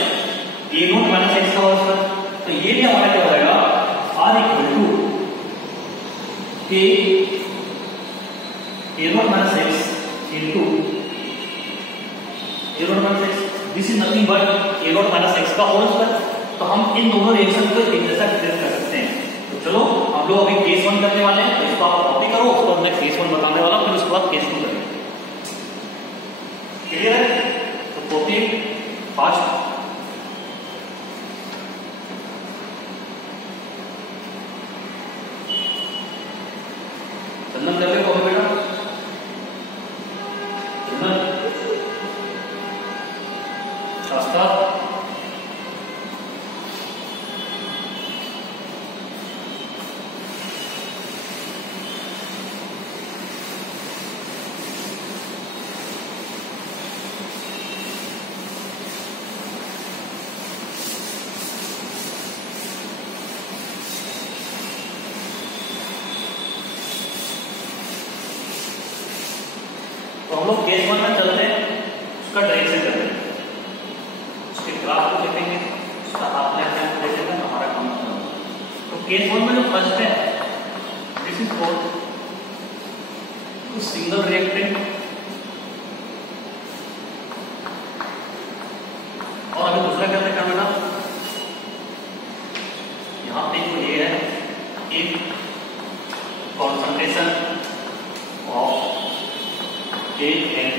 A0 माइनस एक्स का होल स्क्वायर। तो ये भी हमारा क्या हो जाएगा, R equal to K A0 minus x into A0 minus x, this is nothing but A0 minus x का होल स्क्वायर। तो हम इन दोनों रिएक्शन को एक जैसा ट्रीट कर सकते हैं। तो चलो हम लोग अभी केस 1 करने वाले हैं, तो इसको आप कॉपी करो, उसको मैं केस 1 बताने वाला, फिर उसके बाद केस 2 करेंगे। क्लियर है? तो कॉपी फास्ट। चंदन कर ले कॉपी बेटा, चंदन शास्त्रा तो हम लोग केस 1 में चलते हैं, उसका डायरेक्शन करते हैं, उसके ग्राफ को देखेंगे, उसका हाफ लेफ्ट हैंड देखेंगे, हमारा काम खत्म होगा। तो केस 1 में जो फर्स्ट है, this is called single reactant, और अभी दूसरा क्या देखा बेटा, यहां पे जो ये है एक concentration of A and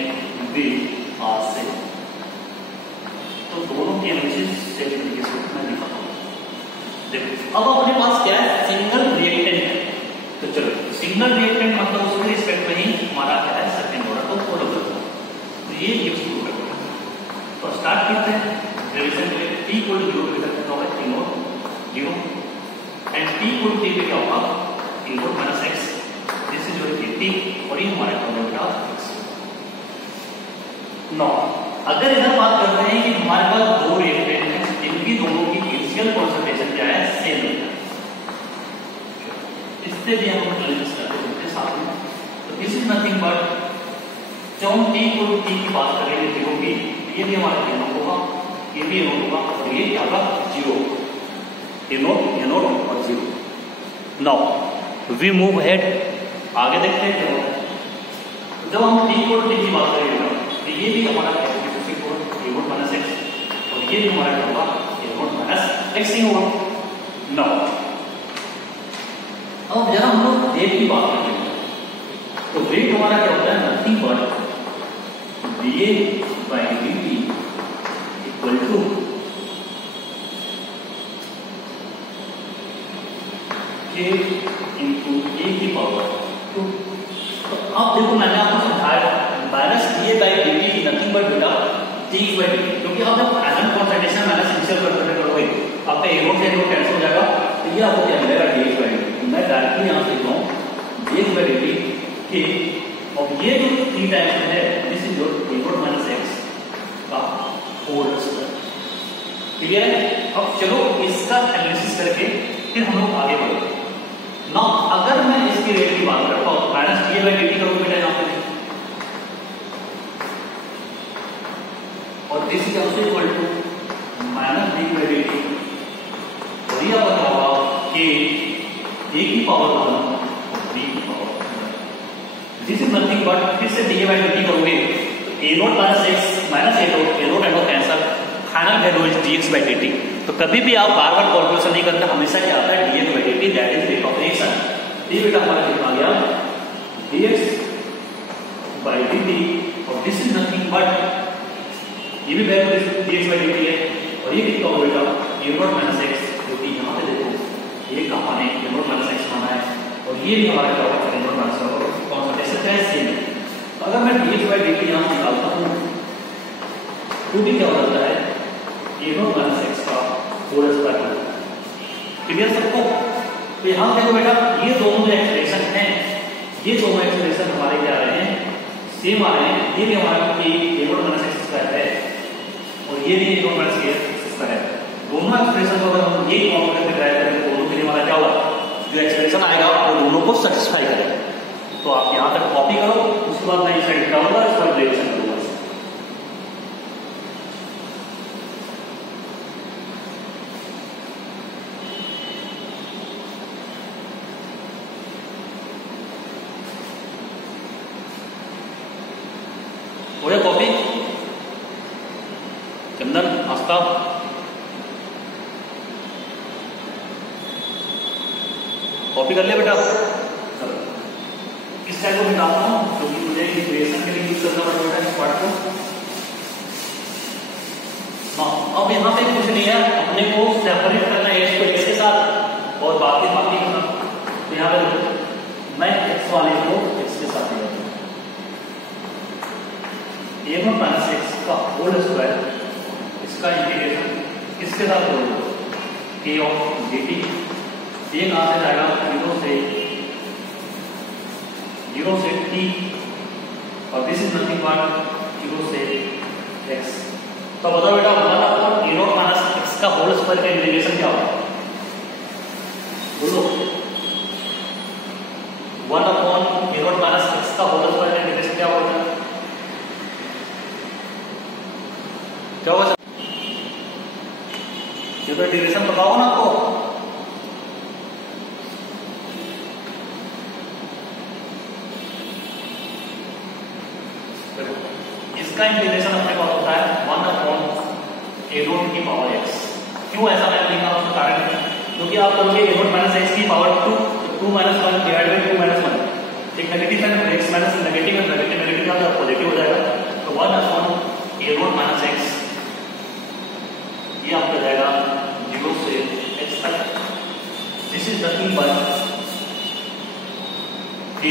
B are से, तो दोनों की एनालिसिस सेम तरीके से मैं दिखाता हूं। देखो अब अपने पास क्या है, सिंगल रिएक्टेंट है, तो चलो सिंगल रिएक्टेंट मतलब उसके रिस्पेक्ट में ही हमारा क्या है सेकंड ऑर्डर को फॉलो करता है। तो ये शुरू करते हैं, तो स्टार्ट करते हैं रिलेशन में T को 0 पे रखना होगा, T नॉट 0 एंड T को T पे क्या होगा, T not minus x, this is your T, और ये हमारा कॉन्सेप्ट का x। नौ अगर इधर बात करते हैं कि हमारे पास दो रिएक्टेंट हैं जिनकी दोनों की इनिशियल कॉन्सेंट्रेशन क्या है, सेम है, इससे भी हम एनालिसिस करते हैं साथ में। तो दिस इज नथिंग बट जब हम T को T की बात करेंगे 0 की, ये भी हमारा A नोट होगा, ये भी A नोट होगा, और ये क्या होगा 0, A नोट और 0। नाउ वी मूव हेड, आगे देखते हैं क्या होगा। जब हम T को T की बात करेंगे तो ये भी हमारा A नोट माइनस x, और ये भी हमारा क्या होगा A नोट माइनस x ही होगा। नाउ अब जरा हम लोग वेट की बात करेंगे, तो वेट हमारा क्या होता है, nothing but dA by dt equal to k into a की पावर 2। तो अब देखो मैंने आपको समझाया माइनस dA by dt की नथिंग बट बेटा t by dt, क्योंकि आप जब final concentration minus initial concentration करोगे आपका A नोट से A कैंसिल हो जाएगा, तो ये आपको क्या मिलेगा dx by dt। मैं डायरेक्टली यहां से लिखता हूं dx by dt के, और ये जो 3 टाइम्स में है this is your A note minus x का होल स्क्वायर। क्लियर है? अब चलो इसका एनालिसिस करके फिर हम लोग आगे बढ़ेंगे। ना अगर मैं इसकी रेट की बात करता हूं माइनस dA by dt करोगे बेटा यहां पे, और this is also equal to minus d by dt, और ये आपका क्या होगा k a की पावर 1 और b की power 1। This is nothing but फिर से dA by dt करोगे तो A note minus x minus A note and cancel, final value is dx by dt। तो कभी भी आप बार बार कैलकुलेशन नहीं करते, हमेशा क्या आता है dx by dt, that is rate of reaction. ये बेटा हमारा कितना आ गया dx by dt, और दिस इज नथिंग बट ये भी वैल्यू dx by dt है, और ये कितना होगा बेटा A नोट माइनस x, जो कि यहां पे देखो ये कहां है A नोट माइनस x माना है, और ये भी हमारा क्या होगा A note minus x, concentration क्या है सेम है। तो अगर मैं dx by dt यहां निकालता हूं तो भी क्या हो जाता है A नोट माइनस x का होल स्क्वायर। क्लियर सबको? तो यहां देखो बेटा ये दोनों जो एक्सप्रेशन हैं, ये दोनों एक्सप्रेशन हमारे क्या आ रहे हैं, सेम आ रहे हैं। ये भी हमारा A note minus x square है, और ये भी A note minus x square है। दोनों एक्सप्रेशन को अगर हम ये काउंट करके ट्राई करें तो दोनों के लिए हमारा क्या होगा, जो एक्सप्रेशन आएगा वो दोनों को सेटिस्फाई करेगा। तो आप यहां तक कॉपी करो, उसके बाद मैं इस साइड हटाऊंगा, इस पर रिएक्शन करूंगा। हो गया कॉपी? चंदन, आस्था, कॉपी कर लिया बेटा? इस टाइप को मिटाता हूँ क्योंकि मुझे इक्वेशन के लिए यूज करना पड़ेगा इस पार्ट को। अब यहाँ पे कुछ नहीं है, अपने को सेपरेट करना है एक्स को एक्स के साथ और बाकी करना। तो यहाँ पे मैं एक्स वाले को एक्स के साथ ले जाता हूँ। a0 माइनस एक्स का होल स्क्वायर, इसका इंटीग्रेशन किसके साथ करोगे? k of dt। ये कहाँ से जाएगा? 0 से t, और दिस इज नथिंग बट 0 से x। तो बताओ बेटा 1/a0 माइनस एक्स का होल स्क्वायर का इंटीग्रेशन क्या होगा? बोलो। 1/a0 माइनस एक्स का होल स्क्वायर का इंटीग्रेशन क्या होगा? क्या होगा? ये तो इंटीग्रेशन बताओ ना आपको। इसका इंटीग्रेशन अपने पास होता है 1/a0 की पावर x। क्यों ऐसा मैंने लिखा? उसका कारण है क्योंकि आप करोगे a0 माइनस x की पावर 2, तो 2 माइनस 1 डिवाइड बाई 2 माइनस 1, एक नेगेटिव है, x माइनस नेगेटिव है, नेगेटिव का पॉजिटिव हो जाएगा। तो 1/a0 माइनस x ये आपका जाएगा 0 से x तक। This is nothing but k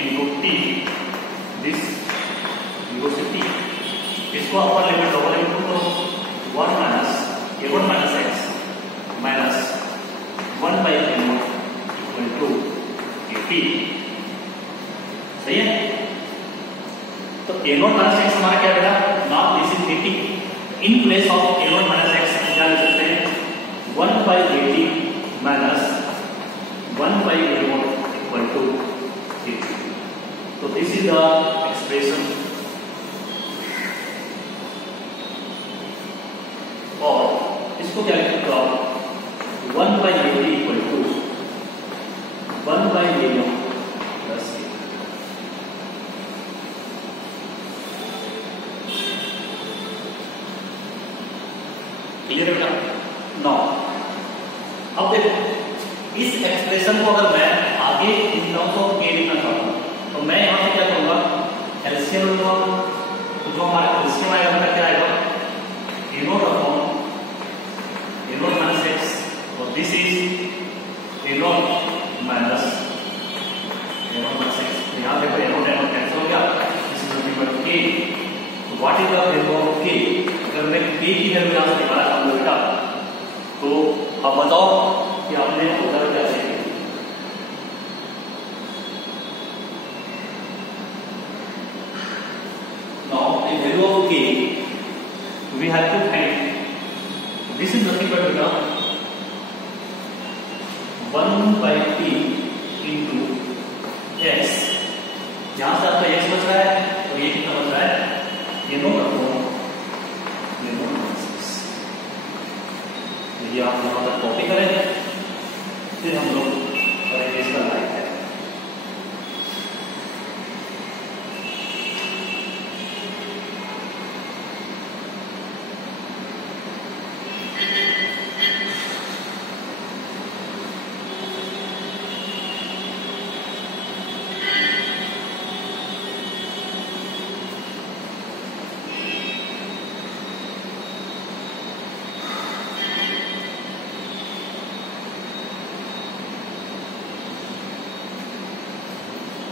into t, this 0 से t। इसको अपर लिमिट लोअर लिमिट को 1 minus a0 minus x minus 1/a0 equal to at। सही है? तो a0 माइनस x हमारा क्या बेटा? Not this is at। In place of a0 minus x क्या लिख सकते हैं? 1/at minus 1/a0 equal to at। तो दिस इज द एक्सप्रेशन। और इसको क्या लिख सकते हो आप? 1/at equal to 1/a0 plus a। Clear है बेटा? नो, अब देखो इस एक्सप्रेशन को अगर मैं आगे इन टर्म्स ऑफ k लिखना चाहता हूं तो मैं यहां से क्या करूंगा? एलसीएम लूंगा। तो जो हमारा एलसीएम आएगा बेटा क्या आएगा? a0 माइनस x, और this is a0 minus x। यहाँ देखो a0 कैंसिल हो गया। This is nothing but k। What is the value of k? अगर मैं k की वैल्यू यहाँ से निकाला चाहूँ बेटा, तो अब बताओ कि आपने उधर क्या सीखा? Now the value of k we have to find. This is nothing but beta 1/t into x। यहां से आपका x बच रहा है और ये कितना बच रहा है? ये नो रखो, ये नो माइनस। यदि आप यहां पर कॉपी करें फिर हम लोग करेंगे इसका लाइक है।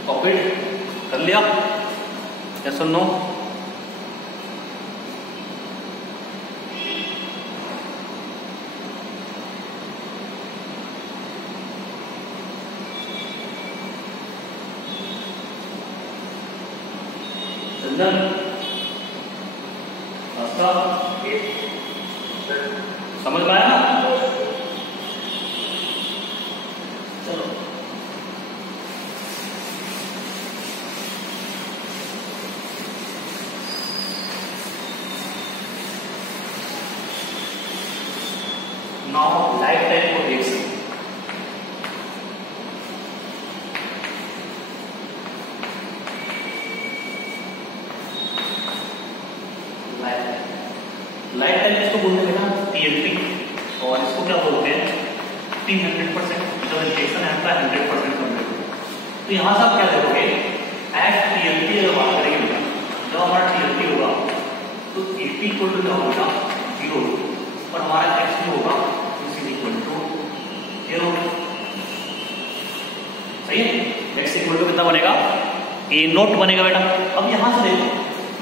कॉपीड कर लिया? यस और नो? चंदन समझ में आया ना? चलो नाउ लाइफ टाइम को देख सकते लाइफ टाइम इसको बोलते हैं ना TNT, और इसको क्या बोलते हैं 300%। जब रिएक्शन आपका 100% कंप्लीट होगा। तो यहाँ से आप क्या देखोगे, एट टीएलपी अगर बात करेंगे जब हमारा टीएलपी होगा तो एपी इक्वल टू क्या होगा 0 और हमारा एक्स भी होगा इक्वल टू 0। सही है, एक्स इक्वल टू कितना बनेगा ए नोट बनेगा बेटा। अब यहाँ से देखो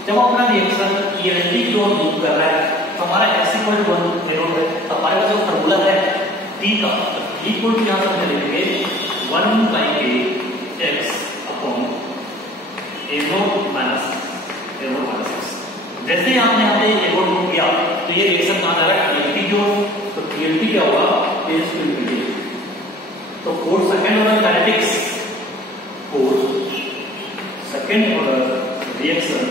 जब अपना रिएक्शन टीएलपी की ओर मूव कर रहा है तो हमारा x equal to 1 A naught है, तो हमारे पास जो फार्मूला है टी का इक्वल टू यहाँ से हम लिखेंगे 1 by k x upon A naught minus x. जैसे आपने यहाँ पे ए नोट मूव किया तो ये रिएक्शन कहाँ जा रहा है टीएलपी की ओर, तो टीएलपी क्या होगा टेंस टू इन्फिनिटी। तो four second order kinetics, four second order reaction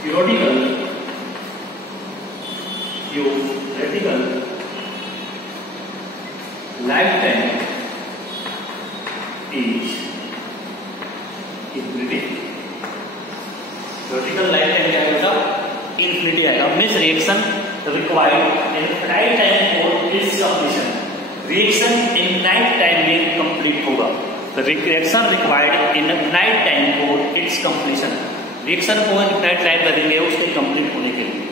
theoretical lifetime is infinity। theoretical lifetime क्या आएगा infinity आएगा। Means reaction required infinite time for its completion। Reaction infinite time में कंप्लीट होगा। तो reaction required infinite time for its completion। Reaction को इनफाइनाइट टाइम लगेंगे उसके कंप्लीट होने के लिए।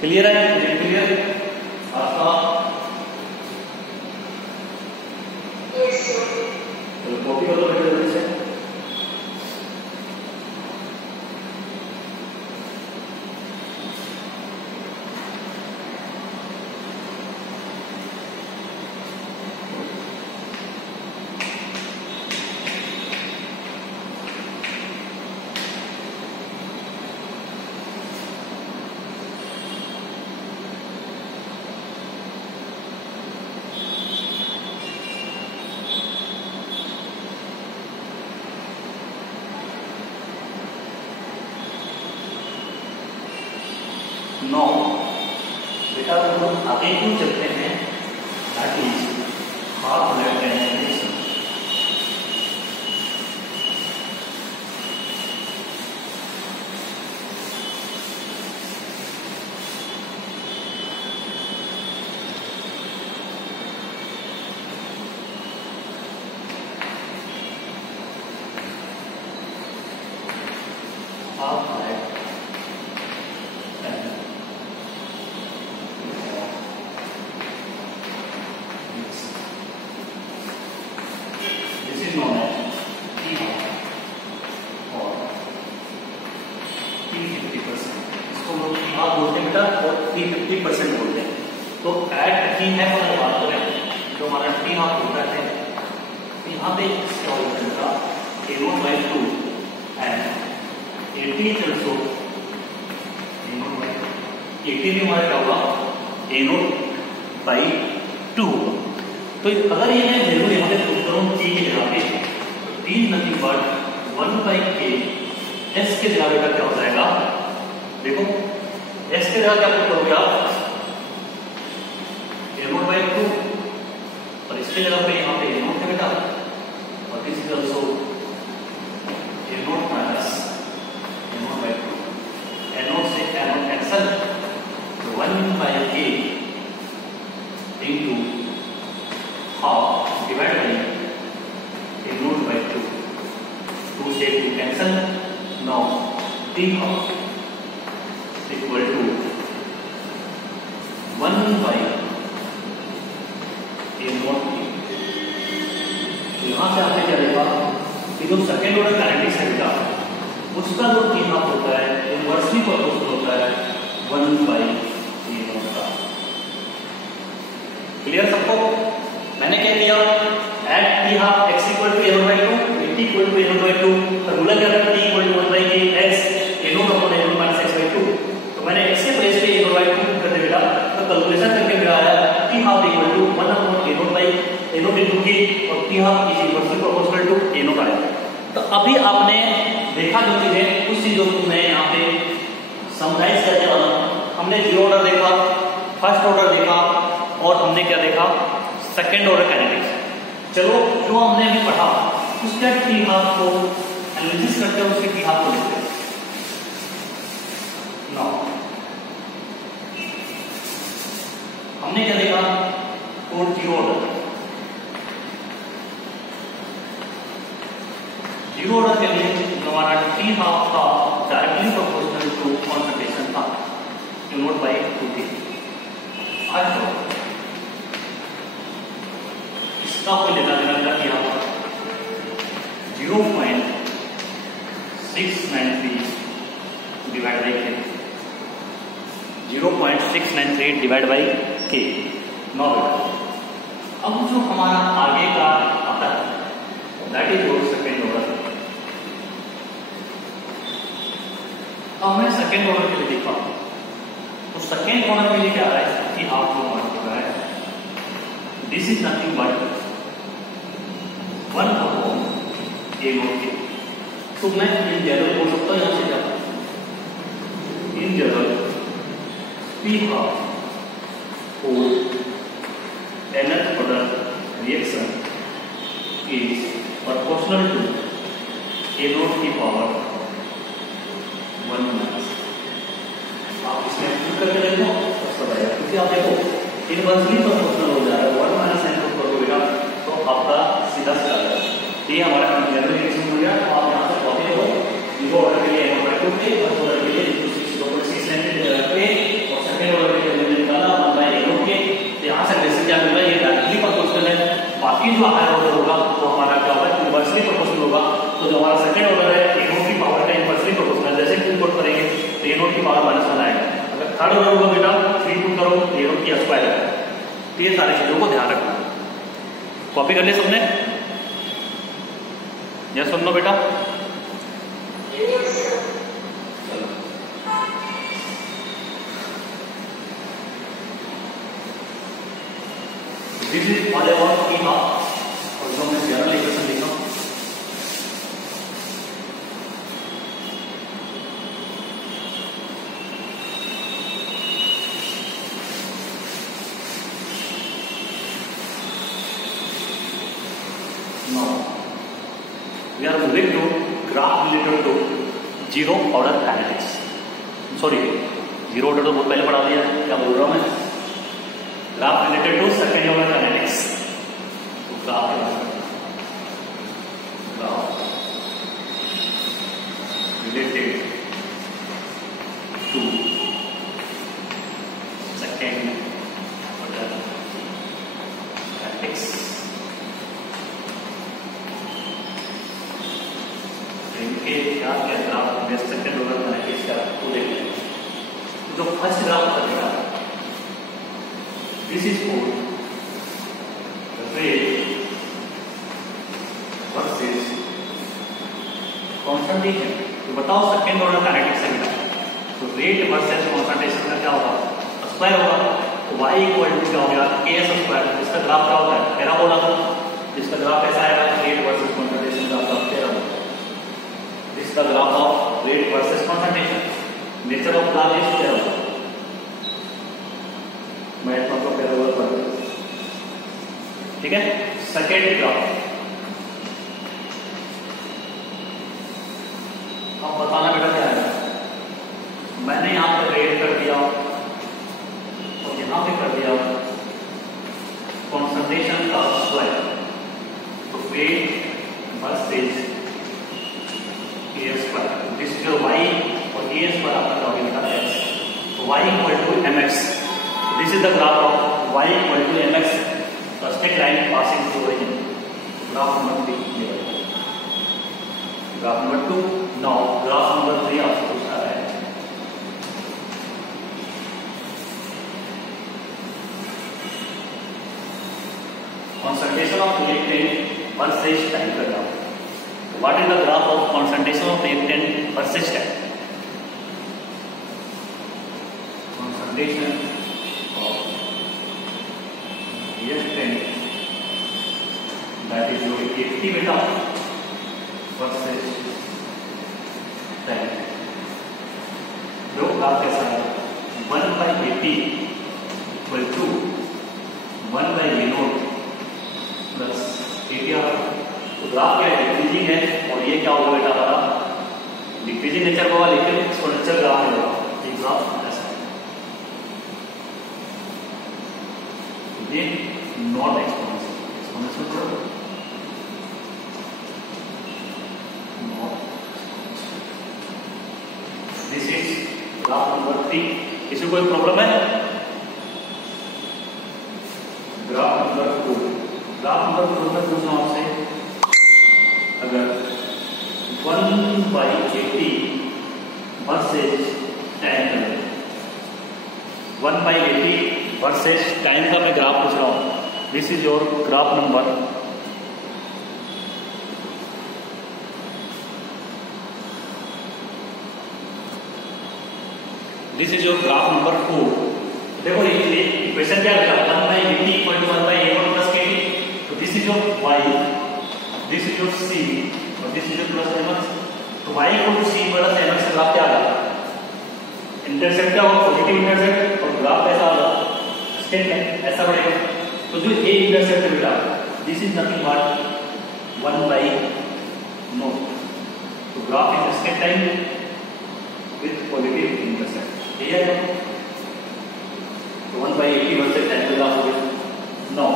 क्लियर है? क्लियर आपका? कॉपी करो बेटा जल्दी से। नौ बेटा हम आगे क्यों चलते हैं, that is half life time reaction. Half life बोलते हैं। तो एट टी है अगर बात करें तो हमारा टी हाफ होता है यहाँ पे क्या हो जाएगा A note by 2 and AT is also A note by 80 भी हमारा क्या होगा ए नोट बाई 2 होगा। तो अगर ये मैं वैल्यू यहाँ पे पुट करूँ टी की जगह पे तो टी नथिंग बट 1 बाई के एस के जगह पे क्या हो जाएगा, देखो एस के जगह क्या पुट करोगे आप ए नोट बाई 2 और इसके जगह पे यहाँ पे ए नोट है बेटा और this is also A naught minus A note by 2। A naught से A naught cancel, 1 by k into half divide by A note by 2, 2 से 2 cancel, now t half equal to 1 by A naught t. यहां से आपने क्या देखा कि जो सेकेंड ऑर्डर काइनेटिक्स है बेटा उसका जो टी हाफ होता है इनवर्सली प्रोपोर्शनल होता है 1 बाई ए नोट का। क्लियर सबको? मैंने क्या किया at t half x equal to A note by 2 t equal to A note by 2 formula क्या था t equal to 1 by k x A naught upon A naught minus x by 2। तो मैंने एक्स के प्लेस पे ए नोट बाई 2 कर दिया तो कैलकुलेशन करके मेरा आया t half equal to 1 upon A note by A naught into k और t half is equal to proportional to A naught आया। तो अभी आपने देखा जो चीजें उस चीजों को मैं यहाँ पे समझाइज करने वाला हूँ। हमने जीरो ऑर्डर देखा, फर्स्ट ऑर्डर देखा और हमने क्या देखा सेकेंड ऑर्डर काइनेटिक्स। चलो जो हमने अभी पढ़ा उसका टी हाफ को एनालिसिस करते हैं, उसके टी हाफ को देखते हैं। हमने क्या देखा code zero order. Zero order के लिए हमारा टी हाफ का डायरेक्टली प्रोपोर्शनल टू कॉन्सेंट्रेशन था, यू नोट बाई 2T। आज इसका कोई लेना देना क्या किया, 0.693 डिवाइड बाई के, 0.693 डिवाइड बाई के। नौ। अब जो हमारा आगे का आता है that is your second order. अब मैं सेकेंड ऑर्डर के लिए देखा तो सेकेंड ऑर्डर के लिए क्या आ रहा है कि आप जो मान हो रहा है this is nothing but 1 upon A not के। तो मैं इन जनरल बोल सकता हूं यहां से क्या, इन जनरल पी हाफ और nth order reaction is proportional to a naught की पावर 1 माइनस। आप इसमें पुट करके देखो बताएगा, क्योंकि आप देखो इनवर्सली प्रोपोर्शनल हो जा रहा है, 1 माइनस n पुट करोगे बेटा तो आपका सीधा सीधा आएगा। ये हमारा जनरल रिएक्शन हो गया। तो आप यहाँ से कॉपी करो, जीरो ऑर्डर के लिए n/2 पे, फर्स्ट ऑर्डर के लिए 0.693 पे और सेकंड ऑर्डर के लिए निकाला 1/a के। यहाँ से बेसिक क्या मिल रहा है, ये डायरेक्टली प्रोपोर्शनल है। बाकी जो हायर ऑर्डर होगा वो हमारा क्या होगा, इनवर्सली प्रोपोर्शनल होगा। तो जो हमारा सेकंड ऑर्डर है ए नोट की पावर का इनवर्सली प्रोपोर्शनल, जैसे कि पुट करेंगे तो ए नोट की पावर -1 आएगा। अगर थर्ड ऑर्डर होगा बेटा 3 पुट करो ए नोट की स्क्वायर है। तो ये सारी चीजों को ध्यान रखना। कॉपी कर ले सबने, या सुन लो बेटा। दिस इज ऑल अबाउट की हाफ और जो मैं जनरल इक्वेशन लिखा हूं। Now we are moving to graph related to zero order kinetics. Sorry, zero order तो बहुत पहले पढ़ा दिया, क्या बोल रहा हूं मैं, graph related to second order kinetics. तो graph related to second order kinetics. इनके क्या क्या ग्राफ सेकेंड ऑर्डर काइनेटिक्स का तो देख लें। जो फर्स्ट ग्राफ बनेगा this is for the rate versus concentration। तो बताओ सेकेंड ऑर्डर काइनेटिक्स से क्या, तो रेट वर्सेस concentration का क्या होगा, स्क्वायर होगा। तो y इक्वल टू क्या हो गया, ks स्क्वायर। इसका ग्राफ क्या होता है, पैराबोला। इसका ग्राफ ऐसा आएगा, रेट वर्सेस concentration का ग्राफ पैराबोला। इसका graph of rate versus concentration, nature of graph is parabola. मैं आपको पैराबोला पढ़ दूं, ठीक है। सेकेंड ग्राफ अब बताना बेटा क्या है। मैंने यहां पे रेट कर दिया और यहां पे कर दिया कॉन्सेंट्रेशन का स्क्वायर। तो rate versus A square, this is y और ए स्क्वायर आपका क्या होगा बेटा x। तो y equal to mx। This is the graph of y equal to mx, the straight line passing through origin. Graph number 3. Graph number 2. Now graph number 3 आपसे पूछा है। Concentration of reactant versus time का graph। What is the graph of concentration of reactant versus time? Concentration reactant that is your activity beta versus time। जो ग्राफ कैसा है, 1/AP equal to 1/A0 plus ATR। तो ग्राफ क्या है, डिक्रीजिंग है। और ये क्या होगा बेटा हमारा, डिक्रीजिंग नेचर होगा लेकिन एक्सपोनेंशियल ग्राफ होगा। ये ग्राफ ऐसा है, ये not exponential, exponential product not. This is graph number 3। इसमें कोई प्रॉब्लम है? ग्राफ नंबर 4, ग्राफ नंबर 4 में पूछना आपसे, अगर 1/80 वर्सेज टाइम, 1/80 वर्सेज टाइम का मैं ग्राफ पूछ रहा हूँ। This is your graph number this is your graph number 4। देखो ये इक्वेशन क्या लिखा है, 1/80 equal to 1/a1 plus kd। तो this is your y, this is your c और this is your plus mx। तो y equal to c plus mx का ग्राफ क्या आएगा? इंटरसेप्ट क्या होगा? पॉजिटिव इंटरसेप्ट, और ग्राफ कैसा होगा? स्ट्रेट लाइन ऐसा बढ़ेगा। तो जो a इंटरसेप्ट बेटा, दिस इज नथिंग बट 1/0। तो graph in straight line with positive intercept, ठीक है? तो 1/80 वर्सेज टाइम का ग्राफ हो गया। नो,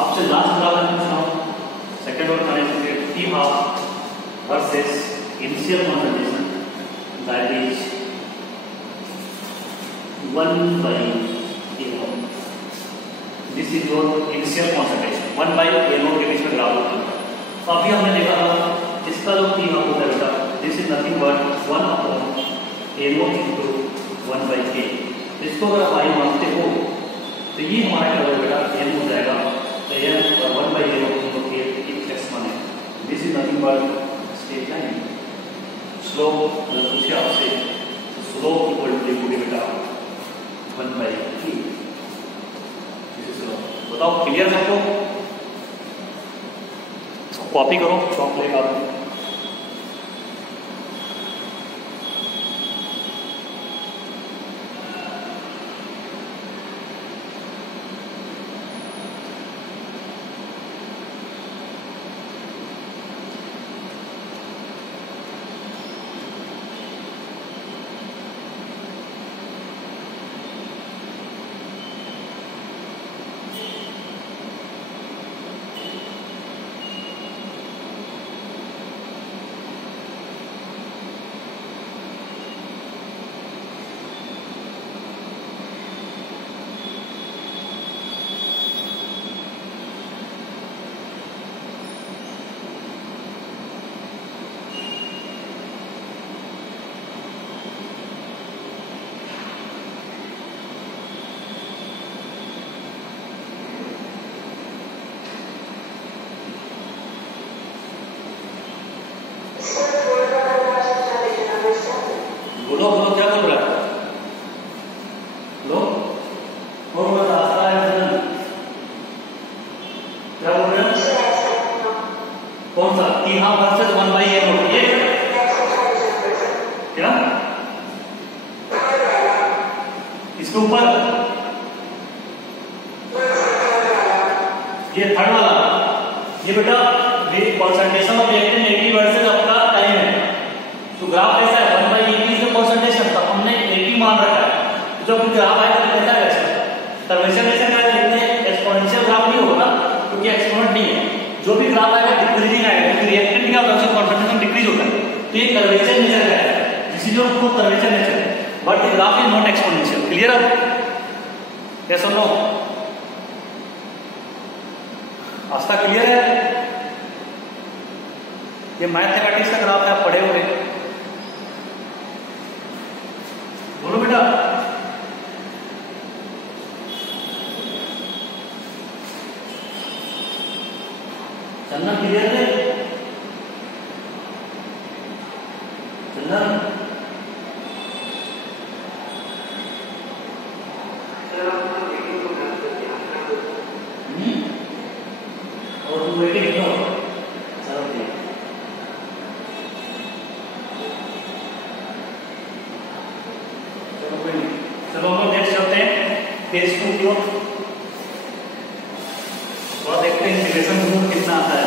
आपसे लास्ट ग्राफ मैं पूछ रहा हूँ, सेकंड और third t half versus initial concentration, that is 1/a0। This is your initial concentration, 1/a0 के बीच में ग्राफ होता है। तो अभी हमने देखा था इसका जो टी हाफ होता है बेटा, this is nothing but 1/a0 into 1/k। इसको अगर आप आई मानते हो तो ये हमारा क्या होगा बेटा, n हो जाएगा। तो ये 1/0 into k x1 है। This is nothing but straight line. Slope अगर पूछे आपसे, स्लोप इक्वल टू लिखोगे बेटा 1/k। बताओ क्लियर सबको? कॉपी करो, चौक लेगा आपको। बोलो बोलो, क्या बोल रहा है? लो कौन बोल रहा है? क्या बोल रहे हैं? कौन सा? T half versus 1/a0। ये क्या इसके ऊपर ये थर्ड वाला, ये बेटा concentration of reactant negative versus आपका टाइम है। तो ग्राफ कैसा है? 1/80 से कॉन्सेंट्रेशन तक हमने 80 मान रखा है। जब ग्राफ आएगा तो कैसा है? कर्वेचर कैसे क्या लिखते हैं? एक्सपोनेंशियल ग्राफ नहीं होगा ना, क्योंकि एक्सपोनेंट नहीं है। जो भी ग्राफ आएगा डिक्रीजिंग आएगा, क्योंकि रिएक्टेंट क्या होता है उसका कॉन्सेंट्रेशन डिक्रीज होता है। तो ये कर्वेचर नेचर का है, this is your curvature nature, but the graph is not exponential. Clear अब? यस और नो? आस्था क्लियर है? ये मैथमेटिक्स का ग्राफ है, आप पढ़े हुए। बोलो बेटा। चंदन क्लियर है? चंदन और तू वेटिंग करो। चलो ठीक, चलो हम नेक्स्ट चलते हैं फेज 2 की ओर और देखते हैं इंटीग्रेशन रूल कितना आता है।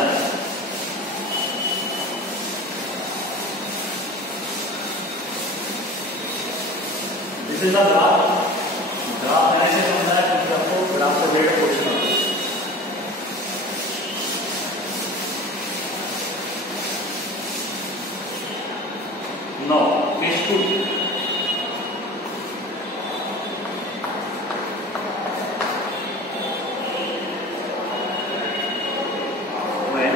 This is the graph. Graph ऐसे बनता है क्योंकि आपको ग्राफ से रिलेटेड क्वेश्चन आता है। Now case 2. When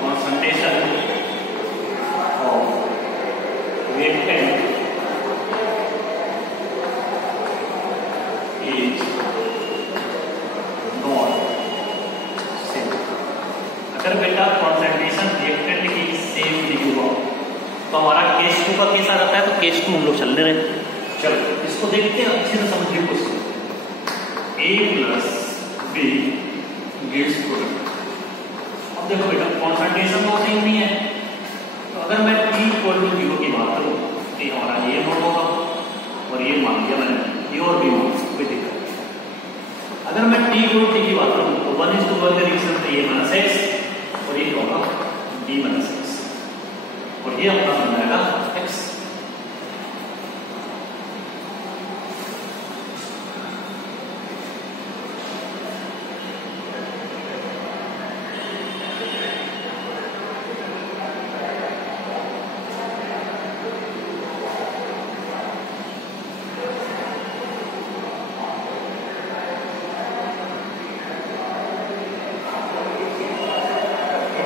concentration of reactant is not same. अगर बेटा कॉन्सेंट्रेशन रिएक्टेंट की सेम नहीं हुआ तो हमारा केस 2 का केस आ जाता है। तो केस 2 हम लोग चलने रहे। चलो इसको देखते हैं, अच्छे से समझिए question. A plus B gives product. अब देखो बेटा कॉन्सेंट्रेशन तो सेम नहीं है, तो अगर मैं T इक्वल टू 0 की बात करूँ तो हमारा ये नोट होगा और ये मान लिया मैंने, ये और B मान कोई दिक्कत। अगर मैं T इक्वल टू T की बात करूँ तो 1:1 का रिएक्शन तो ये -x और ये होगा B - x और ये अपना बन जाएगा x।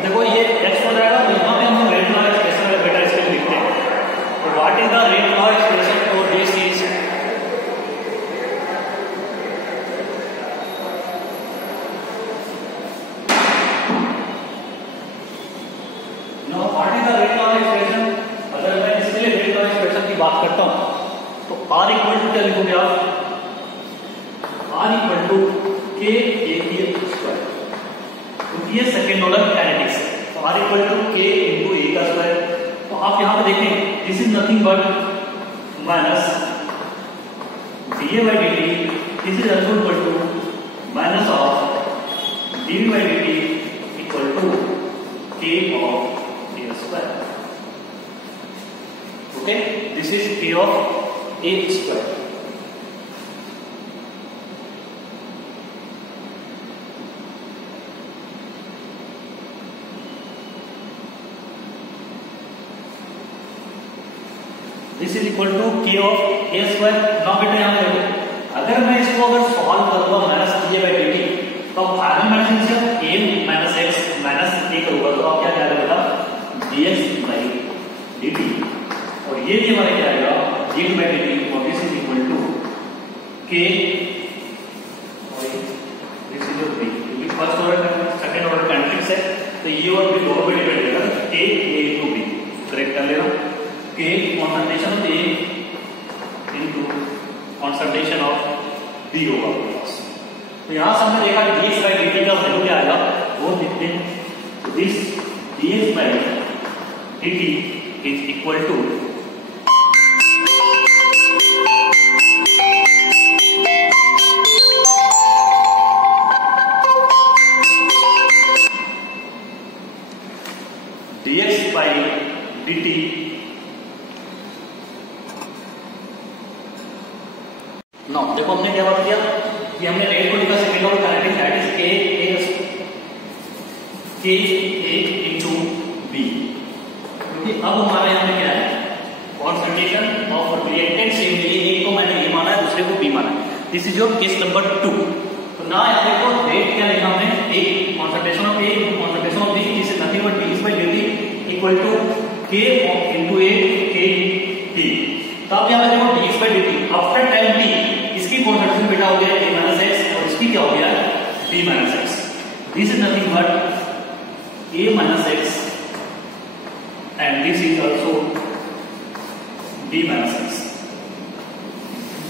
देखो ये x हो जाएगा, तो यहाँ पे हम रेट लॉ एक्सप्रेशन में बेटा इसके लिखते हैं। तो what is the rate law expression for this is know what is the rate law expression. अगर मैं इसके लिए रेट लॉ एक्सप्रेशन की बात करता हूँ तो r इक्वल टू क्या लिखोगे आप? r equal to k a की स्क्वायर, क्योंकि ये सेकेंड ऑर्डर काइनेटिक्स है। तो r equal to k into A का स्क्वायर। तो आप यहाँ पे देखें this is nothing but minus dA by dt, this is also equal to minus of dV by dt equal to k of a square. Okay, this is k of a square. This is equal to k of a square. Now बेटा यहाँ पे अगर मैं इसको अगर सॉल्व करूंगा माइनस dA बाई dt तो final matrix a minus x minus a करूंगा तो आप क्या क्या बेटा dx बाई dt और ये भी हमारा क्या आएगा dx बाई dt और this is equal to k और दिस इज b, क्योंकि first order second order matrix है तो ये और b दोनों पे डिपेंड करेगा। a into b करेक्ट कर लेना। K concentration of A into concentration of B होगा। तो यहाँ से हमने देखा कि dx by dt का वैल्यू क्या आएगा, वो देखते हैं। तो this dx by dt is equal to dx by dt no. देखो हमने क्या बात किया कि हमने रेट को लिखा second order kinetics that is k a into b, क्योंकि अब हमारा यहाँ पे क्या है कॉन्सेंट्रेशन ऑफ रिएक्टेंट सेम है। एक को मैंने ए माना है, दूसरे को बी माना है। This is your case number 2। तो ना यहाँ देखो रेट क्या लिखा हमने a concentration of a concentration of b, this is nothing but dx by dt equal to k into a k b। तो अब यहाँ पे देखो dx by dt after time t इसकी कॉन्सेंट्रेशन बेटा हो गया a माइनस x और इसकी क्या हो गया b minus x। This is nothing but a minus x and this is also b minus x।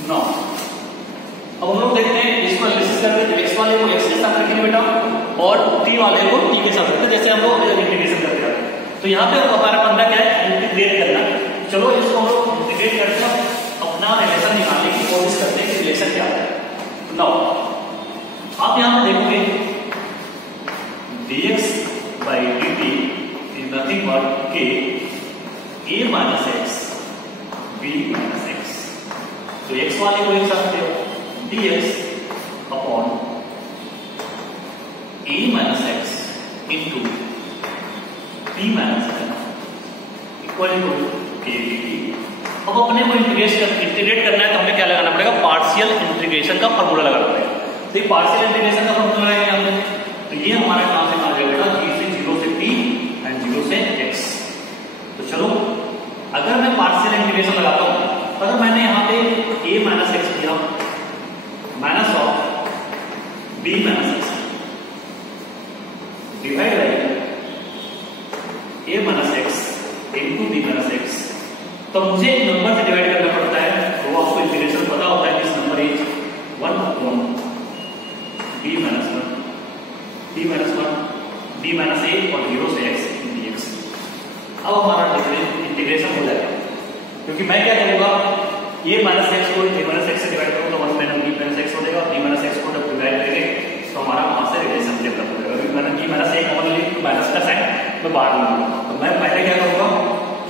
Now अब हम लोग देखते हैं इसको एनालिसिस करते हैं। x वाले को x के साथ रखेंगे बेटा और t वाले को t के साथ रखते हैं, जैसे हम लोग इंटीग्रेशन करते हैं। तो यहाँ पे हमारा बंदा क्या है इंटीग्रेट करना। चलो इसको हम लोग इंटीग्रेट करते हैं, अपना रिलेशन निकालने की कोशिश करते हैं कि रिलेशन क्या है। नाउ आप यहाँ पे देखोगे dx by dt is nothing but k a minus x b minus x। तो x वाले को एक साथ ले dx upon a minus x into b minus x अब अपने को इंटीग्रेट करना है तो हमें क्या लगाना पड़ेगा, पार्शियल इंटीग्रेशन का फॉर्मूला लगाना पड़ेगा। तो ये पार्शियल इंटीग्रेशन का फॉर्मूला लगाएंगे हमने, तो ये हमारा कहां से आ जाएगा, g से 0 से t एंड 0 से x। तो चलो अगर मैं पार्शियल इंटीग्रेशन लगाता हूं, अगर मैंने यहाँ पे a माइनस एक्स किया minus of b minus X divide by a minus x into b minus X, तो मुझे एक नंबर से डिवाइड करना पड़ता है, वो आपको इंटीग्रेशन पता होता है, this number is 1 upon b minus 1 b minus 1 b minus a और 0 से x dx। अब हमारा इंटीग्रेशन हो जाएगा, क्योंकि मैं क्या करूंगा, a माइनस एक्स को a माइनस एक्स से डिवाइड करूंगा तो 1 माइनस b माइनस एक्स हो जाएगा, b माइनस एक्स को जब डिवाइड करेंगे तो हमारा वहां से रिलेशन डेवलप हो जाएगा। क्योंकि मैंने b माइनस a कॉमन ली तो माइनस का साइन मैं बाहर लूंगा, तो मैं पहले क्या करूंगा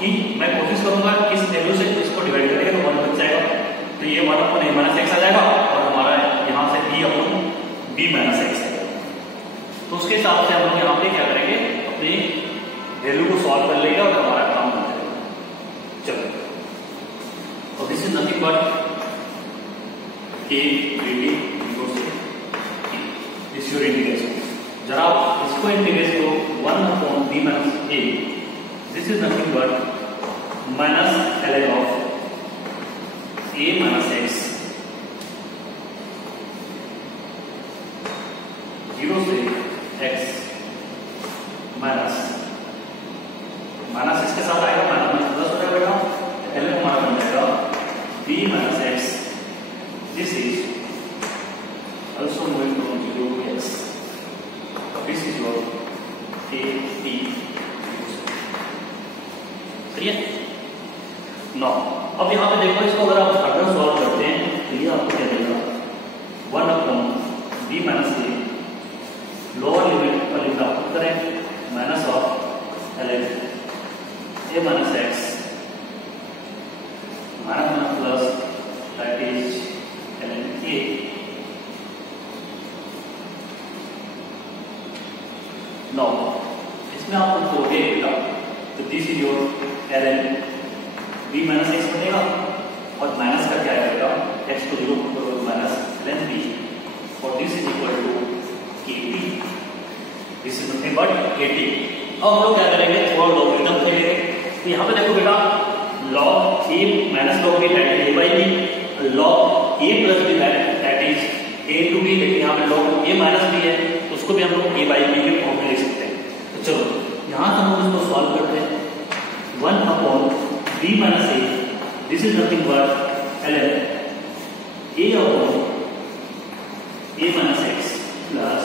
कि मैं कोशिश करूंगा इस वैल्यू से इसको डिवाइड करेंगे तो 1 बच जाएगा, तो ये 1 अपॉन a माइनस एक्स आ जाएगा और हमारा यहाँ से b upon b minus x आएगा। तो उसके हिसाब से हम लोग यहाँ पे क्या करेंगे, अपनी वैल्यू को सॉल्व कर लेंगे और हमारा काम हो जाएगा। चलो, तो this is nothing but a dt equals to this your integration. जरा आप इसको इंटीग्रेट करो 1 upon b minus a, this is nothing but minus ln of a minus x 0 से x माइनस माइनस इसके साथ आएगा, माइनस प्लस हो जाएगा बेटा, ln हमारा बन जाएगा b minus x, this is also going to 0 to x, this is your a t। सही है। नो अब यहाँ पे देखो, इसको अगर आप अगर सॉल्व करते हैं तो ये आपको क्या देगा, 1 upon b minus a, lower limit पर लिखना पुट करें, minus of ln a minus x minus plus that is ln a। No इसमें आप लिखोगे बेटा, तो this is your ln b minus x बनेगा और माइनस का क्या आएगा, x को 0 माइनस ln b और this is equal to kt, this is nothing but kt। अब हम लोग क्या करेंगे, थोड़ा लॉगरिथम करेंगे। तो यहाँ पे देखो बेटा, log a माइनस log b that is a by b, log a plus b that is a to b, लेकिन यहाँ पे log a माइनस b है तो उसको भी हम लोग a बाई b के फॉर्म में लिख सकते हैं। तो चलो यहाँ से हम लोग इसको सॉल्व करते हैं, 1 upon b minus a, this is nothing but ln a upon a minus x plus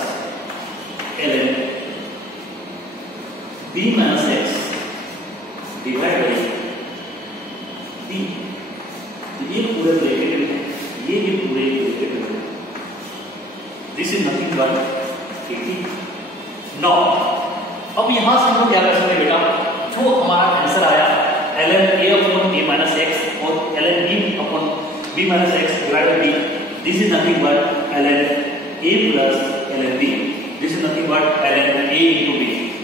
ln b minus X divide by b। ये पूरे ब्रैकेट में, ये भी पूरे ब्रैकेट में, this is nothing but kt। No अब यहां से हम लोग क्या कर सकते हैं बेटा, जो हमारा आंसर आया ln a upon a minus x और ln b upon b minus X divide by b, this is nothing but ln a plus ln b, this is nothing but ln a into b।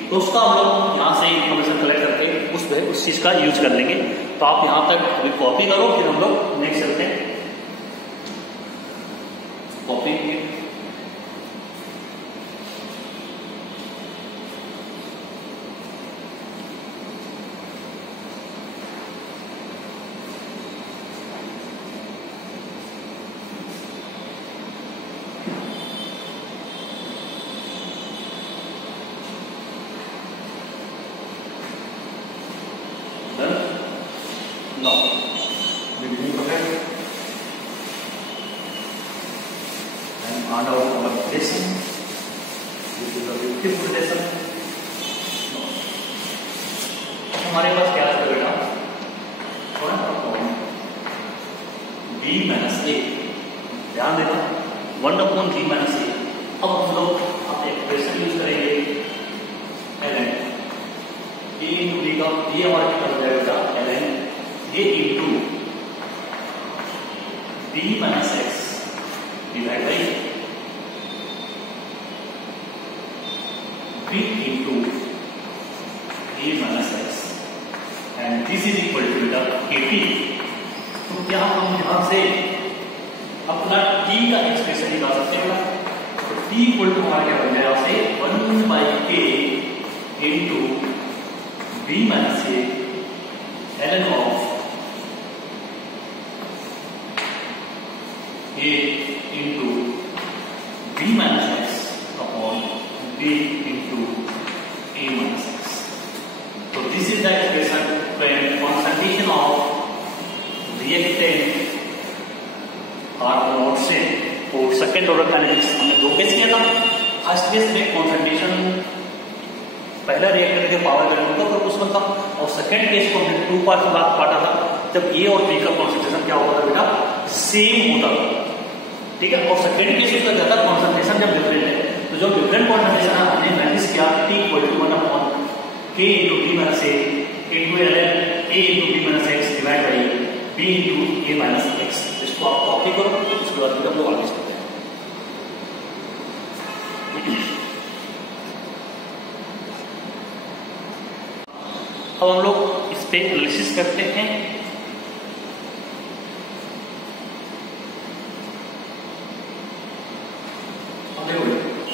तो उसका हम लोग यहाँ से इंफॉर्मेशन कलेक्ट करके उस चीज का यूज कर लेंगे। तो आप यहाँ तक अभी कॉपी करो, फिर हम लोग नेक्स्ट चलते हैं। Copy No. Beginning of it. And on our lesson. This is a beautiful lesson. हमारे पास क्या है बेटा, b माइनस a, ध्यान देना 1 अपॉन b माइनस a। अब हम लोग एक्सप्रेशन यूज करेंगे ln a इंटू b का, ये हमारा क्या हो जाएगा ln a into b minus X divide by b into a minus x, and this यहाँ हम ध्यान से अपना टी का एक्सप्रेशन निकाल सकते हैं ना। तो टी इक्वल टू हमारा क्या बन जाएगा यहाँ से 1/k into B minus A ln of a into B minus X upon B into a minus X. तो this is the expression when concentration of reactant are not same। और सेकेंड ऑर्डर काइनेटिक्स हमने दो केस किया था। फर्स्ट केस में कॉन्सेंट्रेशन पहला रिएक्टर के पावर वैल्यू होता था उसमें था, और सेकेंड केस को हमने 2 पार्ट में बांटा था जब ए और बी का कॉन्सेंट्रेशन क्या होता था बेटा, सेम होता था। ठीक है, और सेकेंड केस उसका ज्यादा कॉन्सेंट्रेशन जब डिफरेंट है, तो जो डिफरेंट कॉन्सेंट्रेशन है हमने मैनेज किया T equal to 1/k into B minus A into ln a into B minus X divide by B into A minus X. इसको आप कॉपी करो, उसके बाद हम लोग आगे चलते हैं। अब हम लोग इस पे एनालिसिस करते हैं।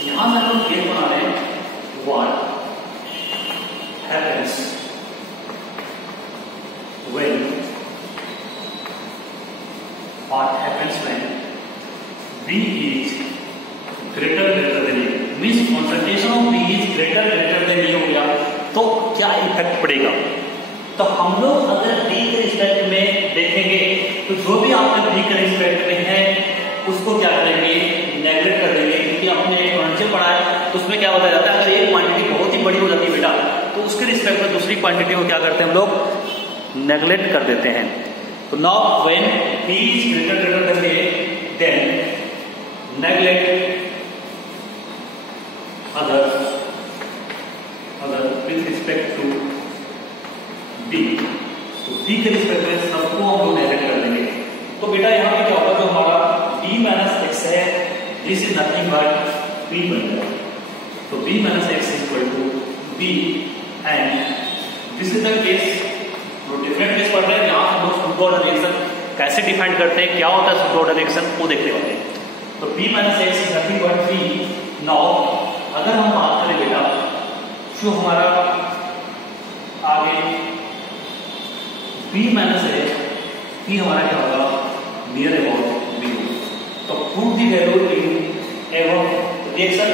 यहां से हम ये बना रहे हैं what happens when B is greater than A, means concentration of B is greater than A हो गया तो क्या इफेक्ट पड़ेगा। तो हम लोग अगर B के रिस्पेक्ट में देखेंगे तो जो भी आपके B के रिस्पेक्ट में है उसको क्या करेंगे, नेगलेक्ट कर देंगे, क्योंकि आपने एक कॉन्सेप्ट पढ़ा है तो उसमें क्या बताया जाता है, अगर एक क्वांटिटी बहुत ही बड़ी हो जाती है बेटा तो उसके रिस्पेक्ट में दूसरी क्वांटिटी को क्या करते हैं हम लोग, नेगलेक्ट कर देते हैं। तो now when B is greater than A, then neglect other with respect to B। तो B के रिस्पेक्ट में सबको हम लोग नेगलेक्ट कर देंगे। तो बेटा यहाँ पे क्या होगा, जो हमारा B माइनस एक्स है this is nothing but B बन जाएगा। तो B minus x is equal to B and this is the case. जो डिफरेंट केस पढ़ रहे हैं यहाँ हम लोग शुद्ध ऑर्डर रिएक्शन कैसे डिफाइन करते हैं, क्या होता है शुद्ध ऑर्डर रिएक्शन वो देखने वाले हैं। तो B minus x is nothing but B। Now अगर हम बात करें बेटा जो हमारा आगे B माइनस एक्स, B हमारा क्या होगा, नियर अबाउट B। तो प्रूव द वैल्यू इन एवं रिएक्शन।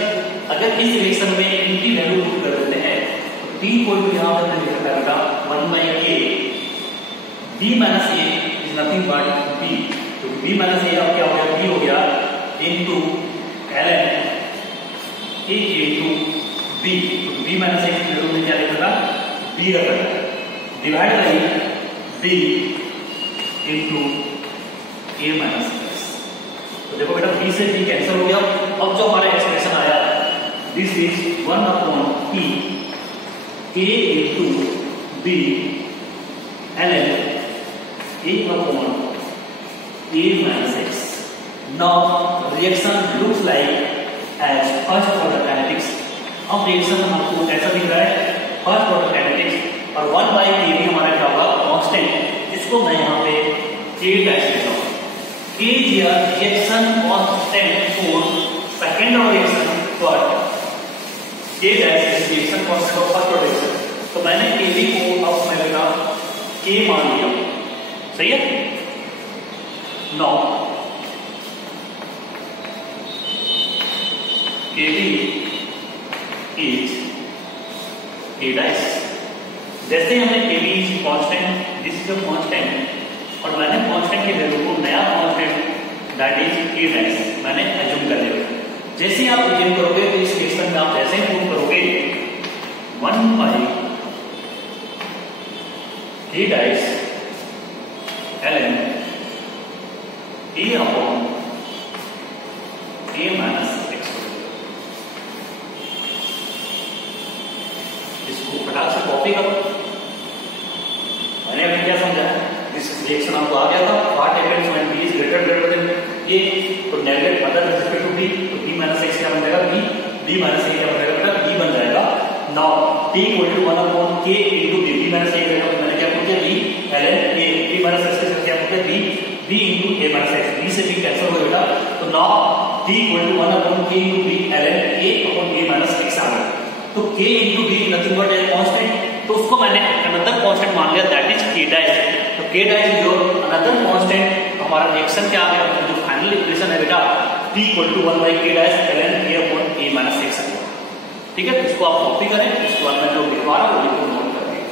अगर इस रिएक्शन में इनकी वैल्यू पुट कर देते हैं तो T को भी यहाँ पर लिख सकता है बेटा 1/k B minus A is nothing but B। तो B माइनस A अब क्या हो गया, B हो गया into ln A into B। तो B माइनस A की वैल्यू में क्या लिखा था, B रखा था, divide by B into A minus X. तो देखो बेटा B से B कैंसिल हो गया। अब जो हमारा एक्सप्रेशन आया this is 1/P A into B ln A upon A minus x. Now reaction looks like as first order kinetics। अब रिएक्शन हमको कैसा दिख रहा है, फर्स्ट ऑर्डर काइनेटिक्स। और 1/k भी हमारा क्या होगा, कांस्टेंट। इसको मैं यहाँ पे K डैश देता हूँ। K is reaction constant for second order reaction, but K dash is reaction constant for first order reaction. तो मैंने Kb को अब मैं लगा K मान लिया, सही है। Now Kb is K dash। जैसे हमने Kb is constant, this is a constant, और मैंने constant की वैल्यू को नया constant that is K dash मैंने assume कर लिया। जैसे ही आप assume करोगे तो इस रिएक्शन में आप जैसे ही प्रूव करोगे 1/k dash ln A upon A minus फटाक से कॉपी करो। मैंने अभी क्या समझा, दिस रिएक्शन आपको आ गया था, what happens when B is greater than A। तो neglect other with respect to B, तो B माइनस एक्स क्या बन जाएगा, B माइनस A क्या बन जाएगा, B बन जाएगा। Now T equal to 1/k into B minus A। मैंने क्या पूछा, B ln A, B minus x क्या पूछा, B d into a minus x, d से b कैंसिल हो बेटा, तो now d equal to 1 upon k into b ln a upon a minus x आ गया। तो k into d nothing but a constant, तो उसको मैंने अनदर कांस्टेंट मान लिया, दैट इज k डैश। तो k डैश जो अनदर कांस्टेंट, हमारा रिएक्शन क्या आ गया, जो फाइनल इक्वेशन है बेटा d equal to 1 by k dash ln a upon a minus x आ गया। ठीक है, इसको आप कॉपी करें, इसके बाद मैं जो लिखवा रहा हूं वो नोट कर लीजिए।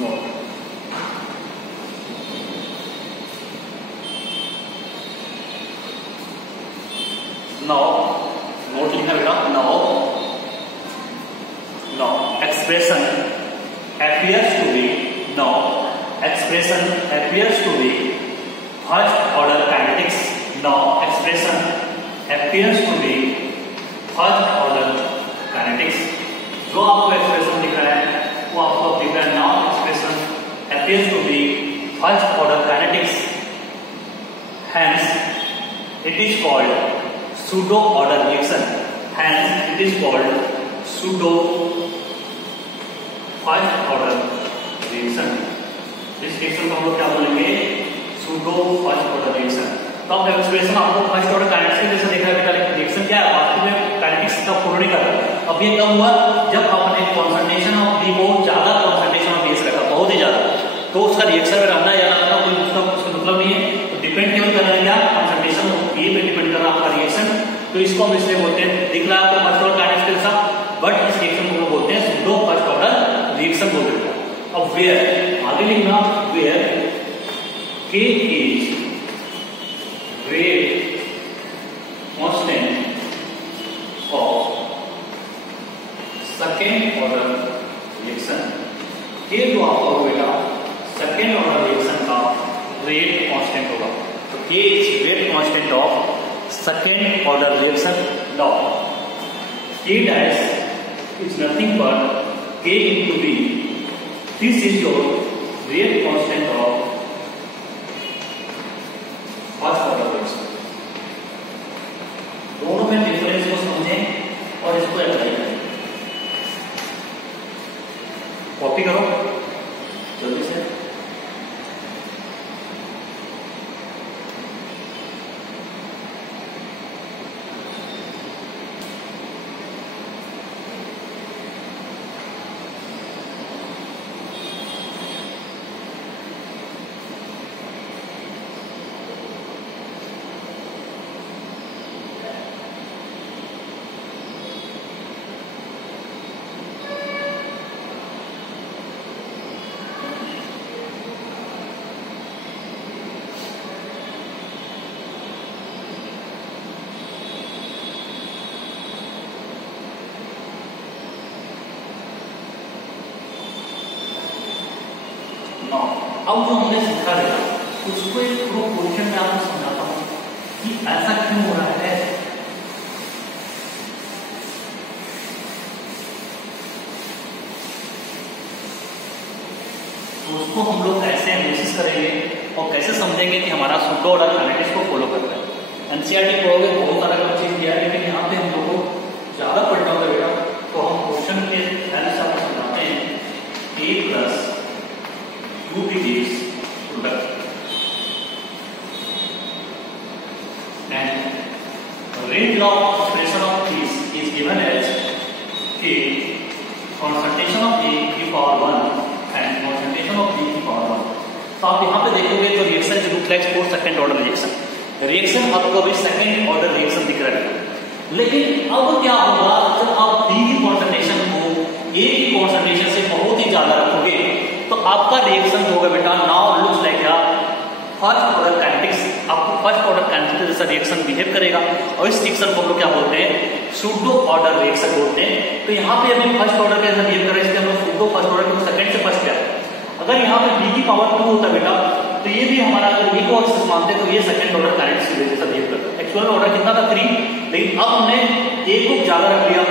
नोट नोट लिखा बेटा, now expression appears to be first order kinetics. Now expression appears to be first order kinetics. जो आपको एक्सप्रेशन दिख रहा है वो आपको दिख रहा है, now expression appears to be first order kinetics. Hence it is called pseudo order reaction. Hence it is called pseudo first order reaction. इस रिएक्शन को हम लोग क्या बोलेंगे, सूडो फर्स्ट ऑर्डर रिएक्शन। तो अब एक्सप्रेशन आपको फर्स्ट ऑर्डर काइनेटिक्स जैसे देखा बेटा, लेकिन रिएक्शन क्या है, वास्तव में काइनेटिक्स का फॉलो नहीं कर रहा। अब ये कब हुआ, जब आपने कॉन्सेंट्रेशन ऑफ बी को ज्यादा कॉन्सेंट्रेशन ऑफ बेस रखा, बहुत ही ज्यादा, तो उसका रिएक्शन में रहना या ना रहना कोई उसका मतलब नहीं है। तो डिपेंड केवल कर रहा है क्या, कॉन्सेंट्रेशन ऑफ बी पे डिपेंड कर रहा है आपका रिएक्शन। तो इसको हम इसलिए बोलते हैं, दिख रहा है आपको फर्स्ट ऑर्डर काइनेटिक्स जैसा, बट इस रिएक्शन को बोलते हैं सूडो फर्स्ट ऑर्डर रिएक्शन बोल देता है। अब वेयर आगे लिखना, where k is rate constant of second order reaction। k जो आपका होगा बेटा सेकेंड ऑर्डर रिएक्शन का रेट कांस्टेंट होगा। तो k is rate constant of second order reaction। now k dash is nothing but k into b, this is your real constant of first order reaction। दोनों में डिफरेंस को समझें और इसको अप्लाई करें। कॉपी करो जल्दी से। अब जो हमने सीखा है उसको एक प्रो क्वेश्चन में आपको समझाता हूं कि ऐसा क्यों हो रहा है। तो उसको हम लोग कैसे एनालिसिस करेंगे और कैसे समझेंगे कि हमारा सूडो ऑर्डर काइनेटिक्स को फॉलो करता है। एनसीईआरटी पढ़ोगे बहुत सारा चीज दिया है, लेकिन यहाँ पे हम लोग को ज्यादा पढ़ना होगा बेटा। तो हम क्वेश्चन के हेल्प से आपको समझाते हैं। a plus 2 digits product and rate law of expression of this is given as a concentration of a to the power 1 and concentration of b to the power 1। तो आप यहाँ पे देखोगे तो रिएक्शन जो look like for second order reaction आपको अभी सेकंड ऑर्डर रिएक्शन दिख रहा है। लेकिन अब क्या होगा, जब आप b की कॉन्सेंट्रेशन को a की कॉन्सेंट्रेशन से बहुत ही ज्यादा रखोगे तो आपका रिएक्शन होगा बेटा now looks like first order kinetics. आपको फर्स्ट ऑर्डर काइनेटिक्स जैसा रिएक्शन बिहेव करेगा और इस रिएक्शन को हम लोग क्या बोलते हैं, सूडो ऑर्डर रिएक्शन बोलते हैं। तो यहाँ पे अभी फर्स्ट ऑर्डर कैसा बिहेव कर रहा है, इसके हम लोग सूडो फर्स्ट ऑर्डर को सेकंड से फर्स्ट क्या है। अगर यहाँ पे b की पावर 2 होता बेटा तो ये भी हमारा अगर b को एक्सेस मानते तो ये सेकंड ऑर्डर काइनेटिक्स जैसा बिहेव करता है। एक्चुअल ऑर्डर कितना था 3, लेकिन अब हमने a को ज्यादा रख लिया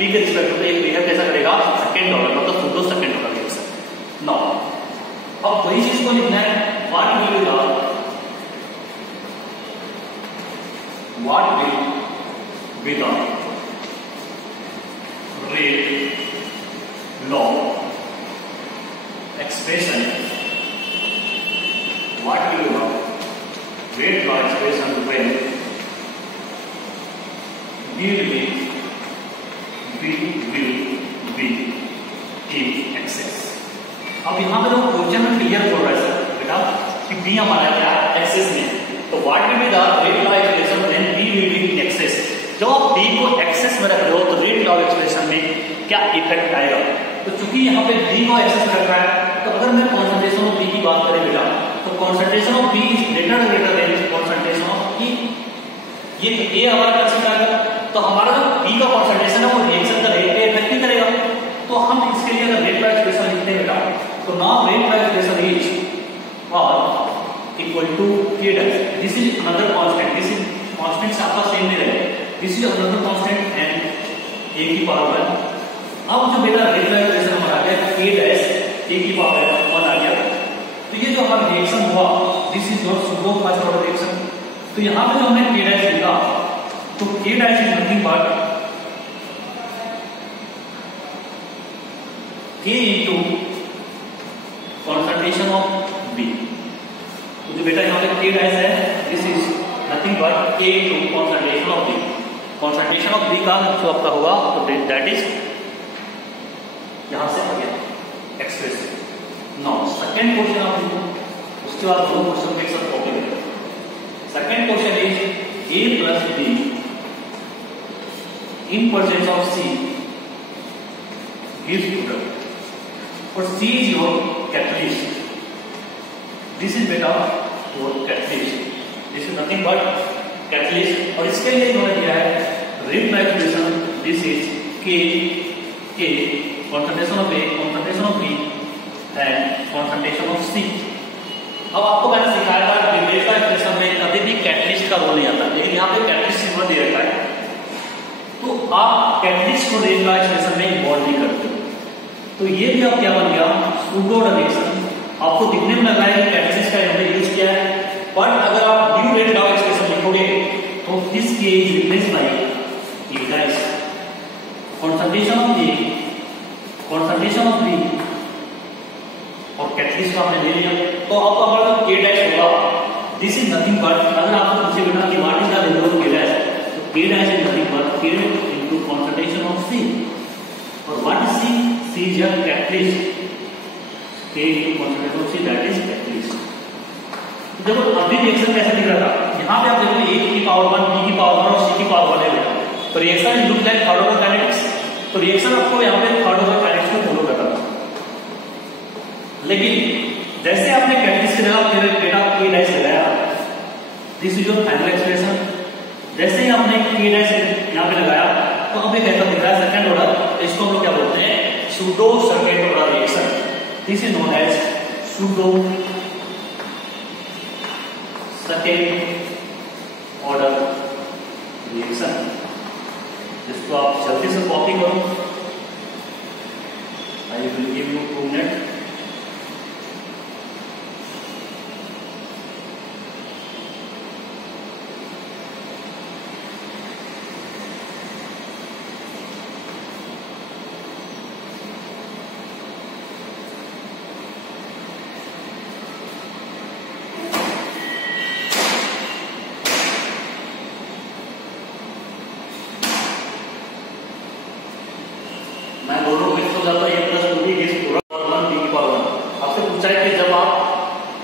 b के रिस्पेक्ट में, तो ये बिहेव कैसा करेगा सेकंड ऑर्डर, मतलब pseudo second order reaction. Now अब वही चीज को लिखना है, what will be the rate law expression, what will you have? Rate law expression when B will be in excess. अब यहाँ पे तो क्वेश्चन में क्लियर बोल रहा है सर बेटा कि B हमारा क्या एक्सेस में, तो what will be the rate law expression when B will be in excess. जब आप B को एक्सेस में रख रहे हो तो रेट लॉ एक्सप्रेशन में क्या इफेक्ट आएगा। तो चूंकि यहाँ पे B को एक्सेस में रख रहा है, तो अगर मैं कॉन्सेंट्रेशन ऑफ B की बात करें बेटा, तो concentration of B is greater then concentration of E। ये A हमारा कैसे आएगा, तो हमारा जो B का कॉन्सेंट्रेशन है वो रिएक्शन का रेट पे इफेक्ट नहीं करेगा। तो हम इसके लिए अगर रेट लॉ एक्सप्रेशन लिखते हैं बेटा, तो now rate law expression is और equal to K dash, this is another constant, this is constant से आपका सेम नहीं रहेगा, this is another constant and A की पावर 1। अब जो मेरा रेट लॉ एक्सप्रेशन हमारा आ गया K डैश A की पावर 1 आ गया। तो ये जो हमारा रिएक्शन हुआ, this is not pseudo first order reaction. तो यहां पे जो हमने K डैश लिखा, तो K dash is nothing but K into concentration of B। तो जो बेटा यहाँ पे K डैश है, this is nothing but K into concentration of B। Concentration of B का जो आपका होगा, तो दैट इज यहां से आ गया एक्सप्रेशन। नाउ सेकंड क्वेश्चन आप लिखो, उसके बाद दो क्वेश्चन एक साथ कॉपी करें। Second question is A plus B in presence of C gives product, but C is your catalyst. This is beta your catalyst, this is nothing but catalyst। और इसके लिए इन्होंने दिया है rate law expression, this is K concentration of A, concentration of B and concentration of C। अब आपको मैंने सिखाया था कि रेट लॉ एक्सप्रेशन में कभी भी कैटलिस्ट का रोल नहीं आता, लेकिन यहाँ पे कैटलिस्ट सिंबल दे रखा है, तो आप कैटलिस्ट को रेट लॉ एक्सप्रेशन में इन्वॉल्व नहीं करते। तो ये भी आप क्या बन गया सूडो रिएक्शन। आपको दिखने में लगा है कि कैटलिस्ट का यहाँ यूज किया है, बट अगर आप न्यू रेट लॉ एक्सप्रेशन लिखोगे तो दिस के इज रिप्लेस्ड बाय ये guys concentration of A, concentration of B और कैटलिस्ट को आपने ले लिया। तो अब हमारा K डैश होगा, दिस इज नथिंग बट, अगर आपको पूछे बिना कि what is the value of K dash, तो K dash is nothing but K into concentration of C। और what is C? C is your catalyst, K into concentration of C, that is catalyst. देखो अभी रिएक्शन कैसे दिख रहा था, यहाँ पे आप देखो A की पावर 1, B की पावर 1 और C की पावर 1 है। तो reaction look like third order kinetics, तो रिएक्शन आपको यहाँ पे थर्ड ऑर्डर काइनेटिक्स को फॉलो कर रहा था। लेकिन जैसे आपने कैटलिस्ट की जगह फिर बेटा K डैश लगाया, this is your final expression. जैसे ही आपने K डैश यहाँ पे लगाया, तो अब ये कैसा दिख रहा है सेकंड ऑर्डर, इसको हम लोग क्या बोलते हैं pseudo second order reaction. This is known as pseudo second order reaction. इसको आप जल्दी से कॉपी करो, I will give you 2 minute. मैं दोनों मिक्स हो जाता है, A प्लस 2B इज पूरा 1 B की पावर 1। आपसे पूछा है कि जब आप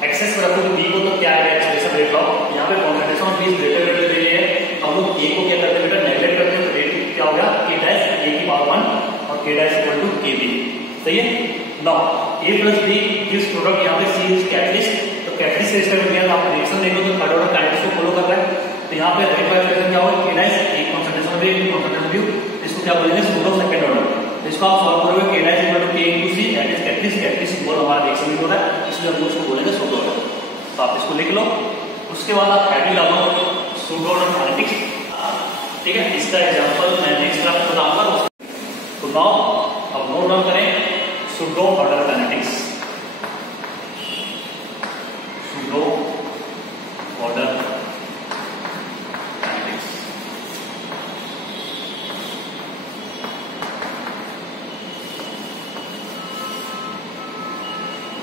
एक्सेस में रखोगे B को तो क्या है एक्सप्रेशन रेट लॉ, यहाँ पे concentration of B is greater दे रही है, हम लोग A को क्या करते हैं बेटा नेगलेक्ट करते हैं, तो रेट क्या हो गया K डैश A की पावर 1 और K dash equal to KB। सही है। नाउ A plus B gives product, यहाँ पे C इज कैटलिस्ट, तो कैटलिस्ट से स्टेप में आप रिएक्शन देखो तो थर्ड ऑर्डर काइनेटिक्स को फॉलो कर रहा है। तो यहाँ पे रेट लॉ एक्सप्रेशन क्या होगा K dash A concentration of A concentration of B, इसको क्या बोलेंगे सूडो सेकंड ऑर्डर। इसको आप सॉल्व करोगे K dash equal to K into C, that is catalyst, catalyst symbol हमारा रिएक्शन में होता है, इसलिए हम उसको बोलेंगे सूडो ऑर्डर। तो आप इसको लिख लो, उसके बाद आप हेडिंग डालो सूडो ऑर्डर काइनेटिक्स। ठीक है, इसका एग्जांपल मैं नेक्स्ट क्लास में बताऊंगा। तो नाउ अब नोट डाउन करें pseudo order kinetics, pseudo order kinetics.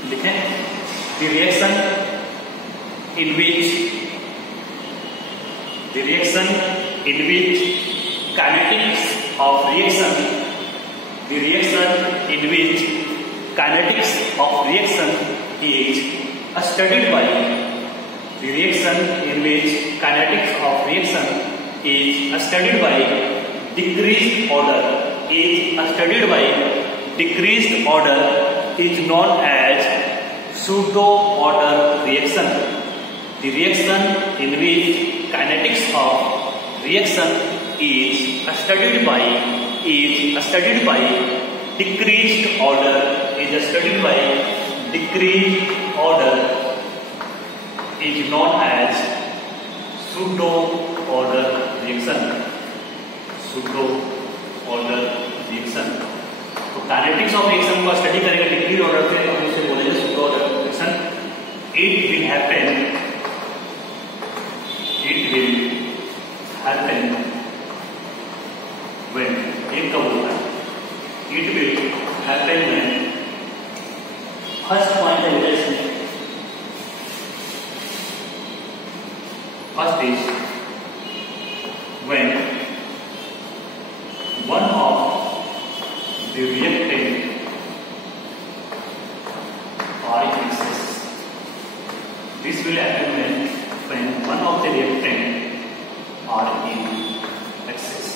लिखें the reaction in which kinetics of reaction is studied by decreased order is known as pseudo order reaction. The reaction in which kinetics of reaction is studied by decreased order is known as pseudo order reaction. तो काइनेटिक्स ऑफ रिएक्शन को स्टडी करेंगे डिग्री ऑर्डर पे, हम इसे बोलेंगे pseudo order reaction. It will happen when, एक कब होता है, it will happen when first point है relation, first is when one of the reactant are in excess. This will happen when one of the reactant are in excess.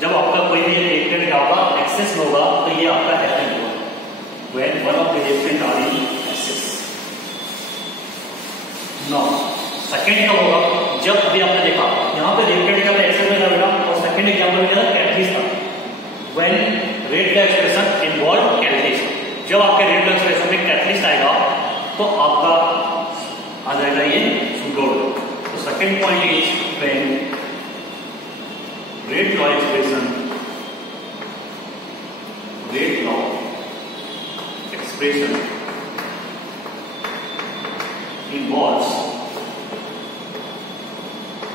जब आपका कोई भी रिएक्टेंट क्या होगा, एक्सेस में होगा, तो ये आपका हैपन होगा when one of the reactant are in excess. Now second कब होगा, जब अभी आपने देखा यहाँ पे रिएक्टेंट क्या एक्सेस में था बेटा, और सेकेंड एग्जांपल में क्या था, कैटलिस्ट था. when रेट का एक्सप्रेशन इन्वॉल्व कैटलिस्ट, जब आपके रेट का एक्सप्रेशन में कैटलिस्ट आएगा तो आपका आ जाएगा ये pseudo. तो second point is when rate law expression involves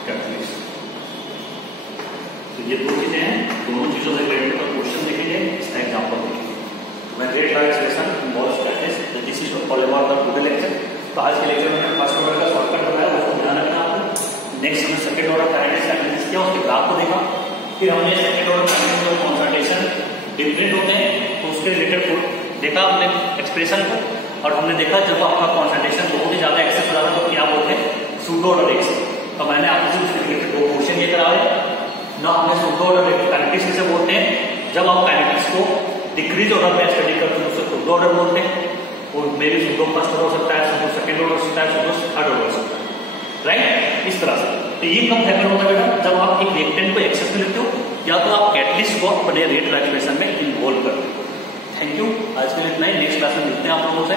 catalyst. तो ये दो चीजें हैं, दोनों चीजों से रिलेटेड क्वेश्चन देखेंगे, इसका एग्जांपल देखेंगे. when rate law expression involves catalyst, तो this is all about the today lecture. तो आज के लेक्चर में फर्स्ट ऑर्डर का शॉर्टकट बताया, उसको ध्यान रखना आपको. नेक्स्ट हमने सेकंड ऑर्डर काइनेटिक्स का एनालिसिस किया, उसके ग्राफ को देखा. फिर हमने सेकंड ऑर्डर काइनेटिक्स और कॉन्संट्रेशन डिफरेंट होते हैं तो उसके रिलेटेड देखा हमने एक्सप्रेशन को, और हमने देखा जब आपका कॉन्संट्रेशन बहुत ही ज्यादा एक्सेस हो जाता है तो क्या बोलते हैं, pseudo order reaction. तो मैंने आपसे उसके रिलेटेड दो क्वेश्चन ये कराए ना. हमने pseudo order काइनेटिक्स किसे बोलते हैं, जब आप काइनेटिक्स को डिक्रीज ऑर्डर में स्टडी करते हैं उसको pseudo order बोलते हैं. और मे भी pseudo फर्स्ट ऑर्डर हो सकता है, pseudo सेकंड ऑर्डर हो सकता है, pseudo थर्ड ऑर्डर हो सकता है, राइट. इस तरह से तो ये कब हैपन होता है बेटा, जब आप एक रिएक्टेंट को एक्सेस में लेते हो या तो आप कैटलिस्ट को अपने रेट एक्सप्रेशन में इन्वॉल्व करते हो. थैंक यू, आज के लिए इतना ही. नेक्स्ट क्लास में मिलते हैं आप लोगों से.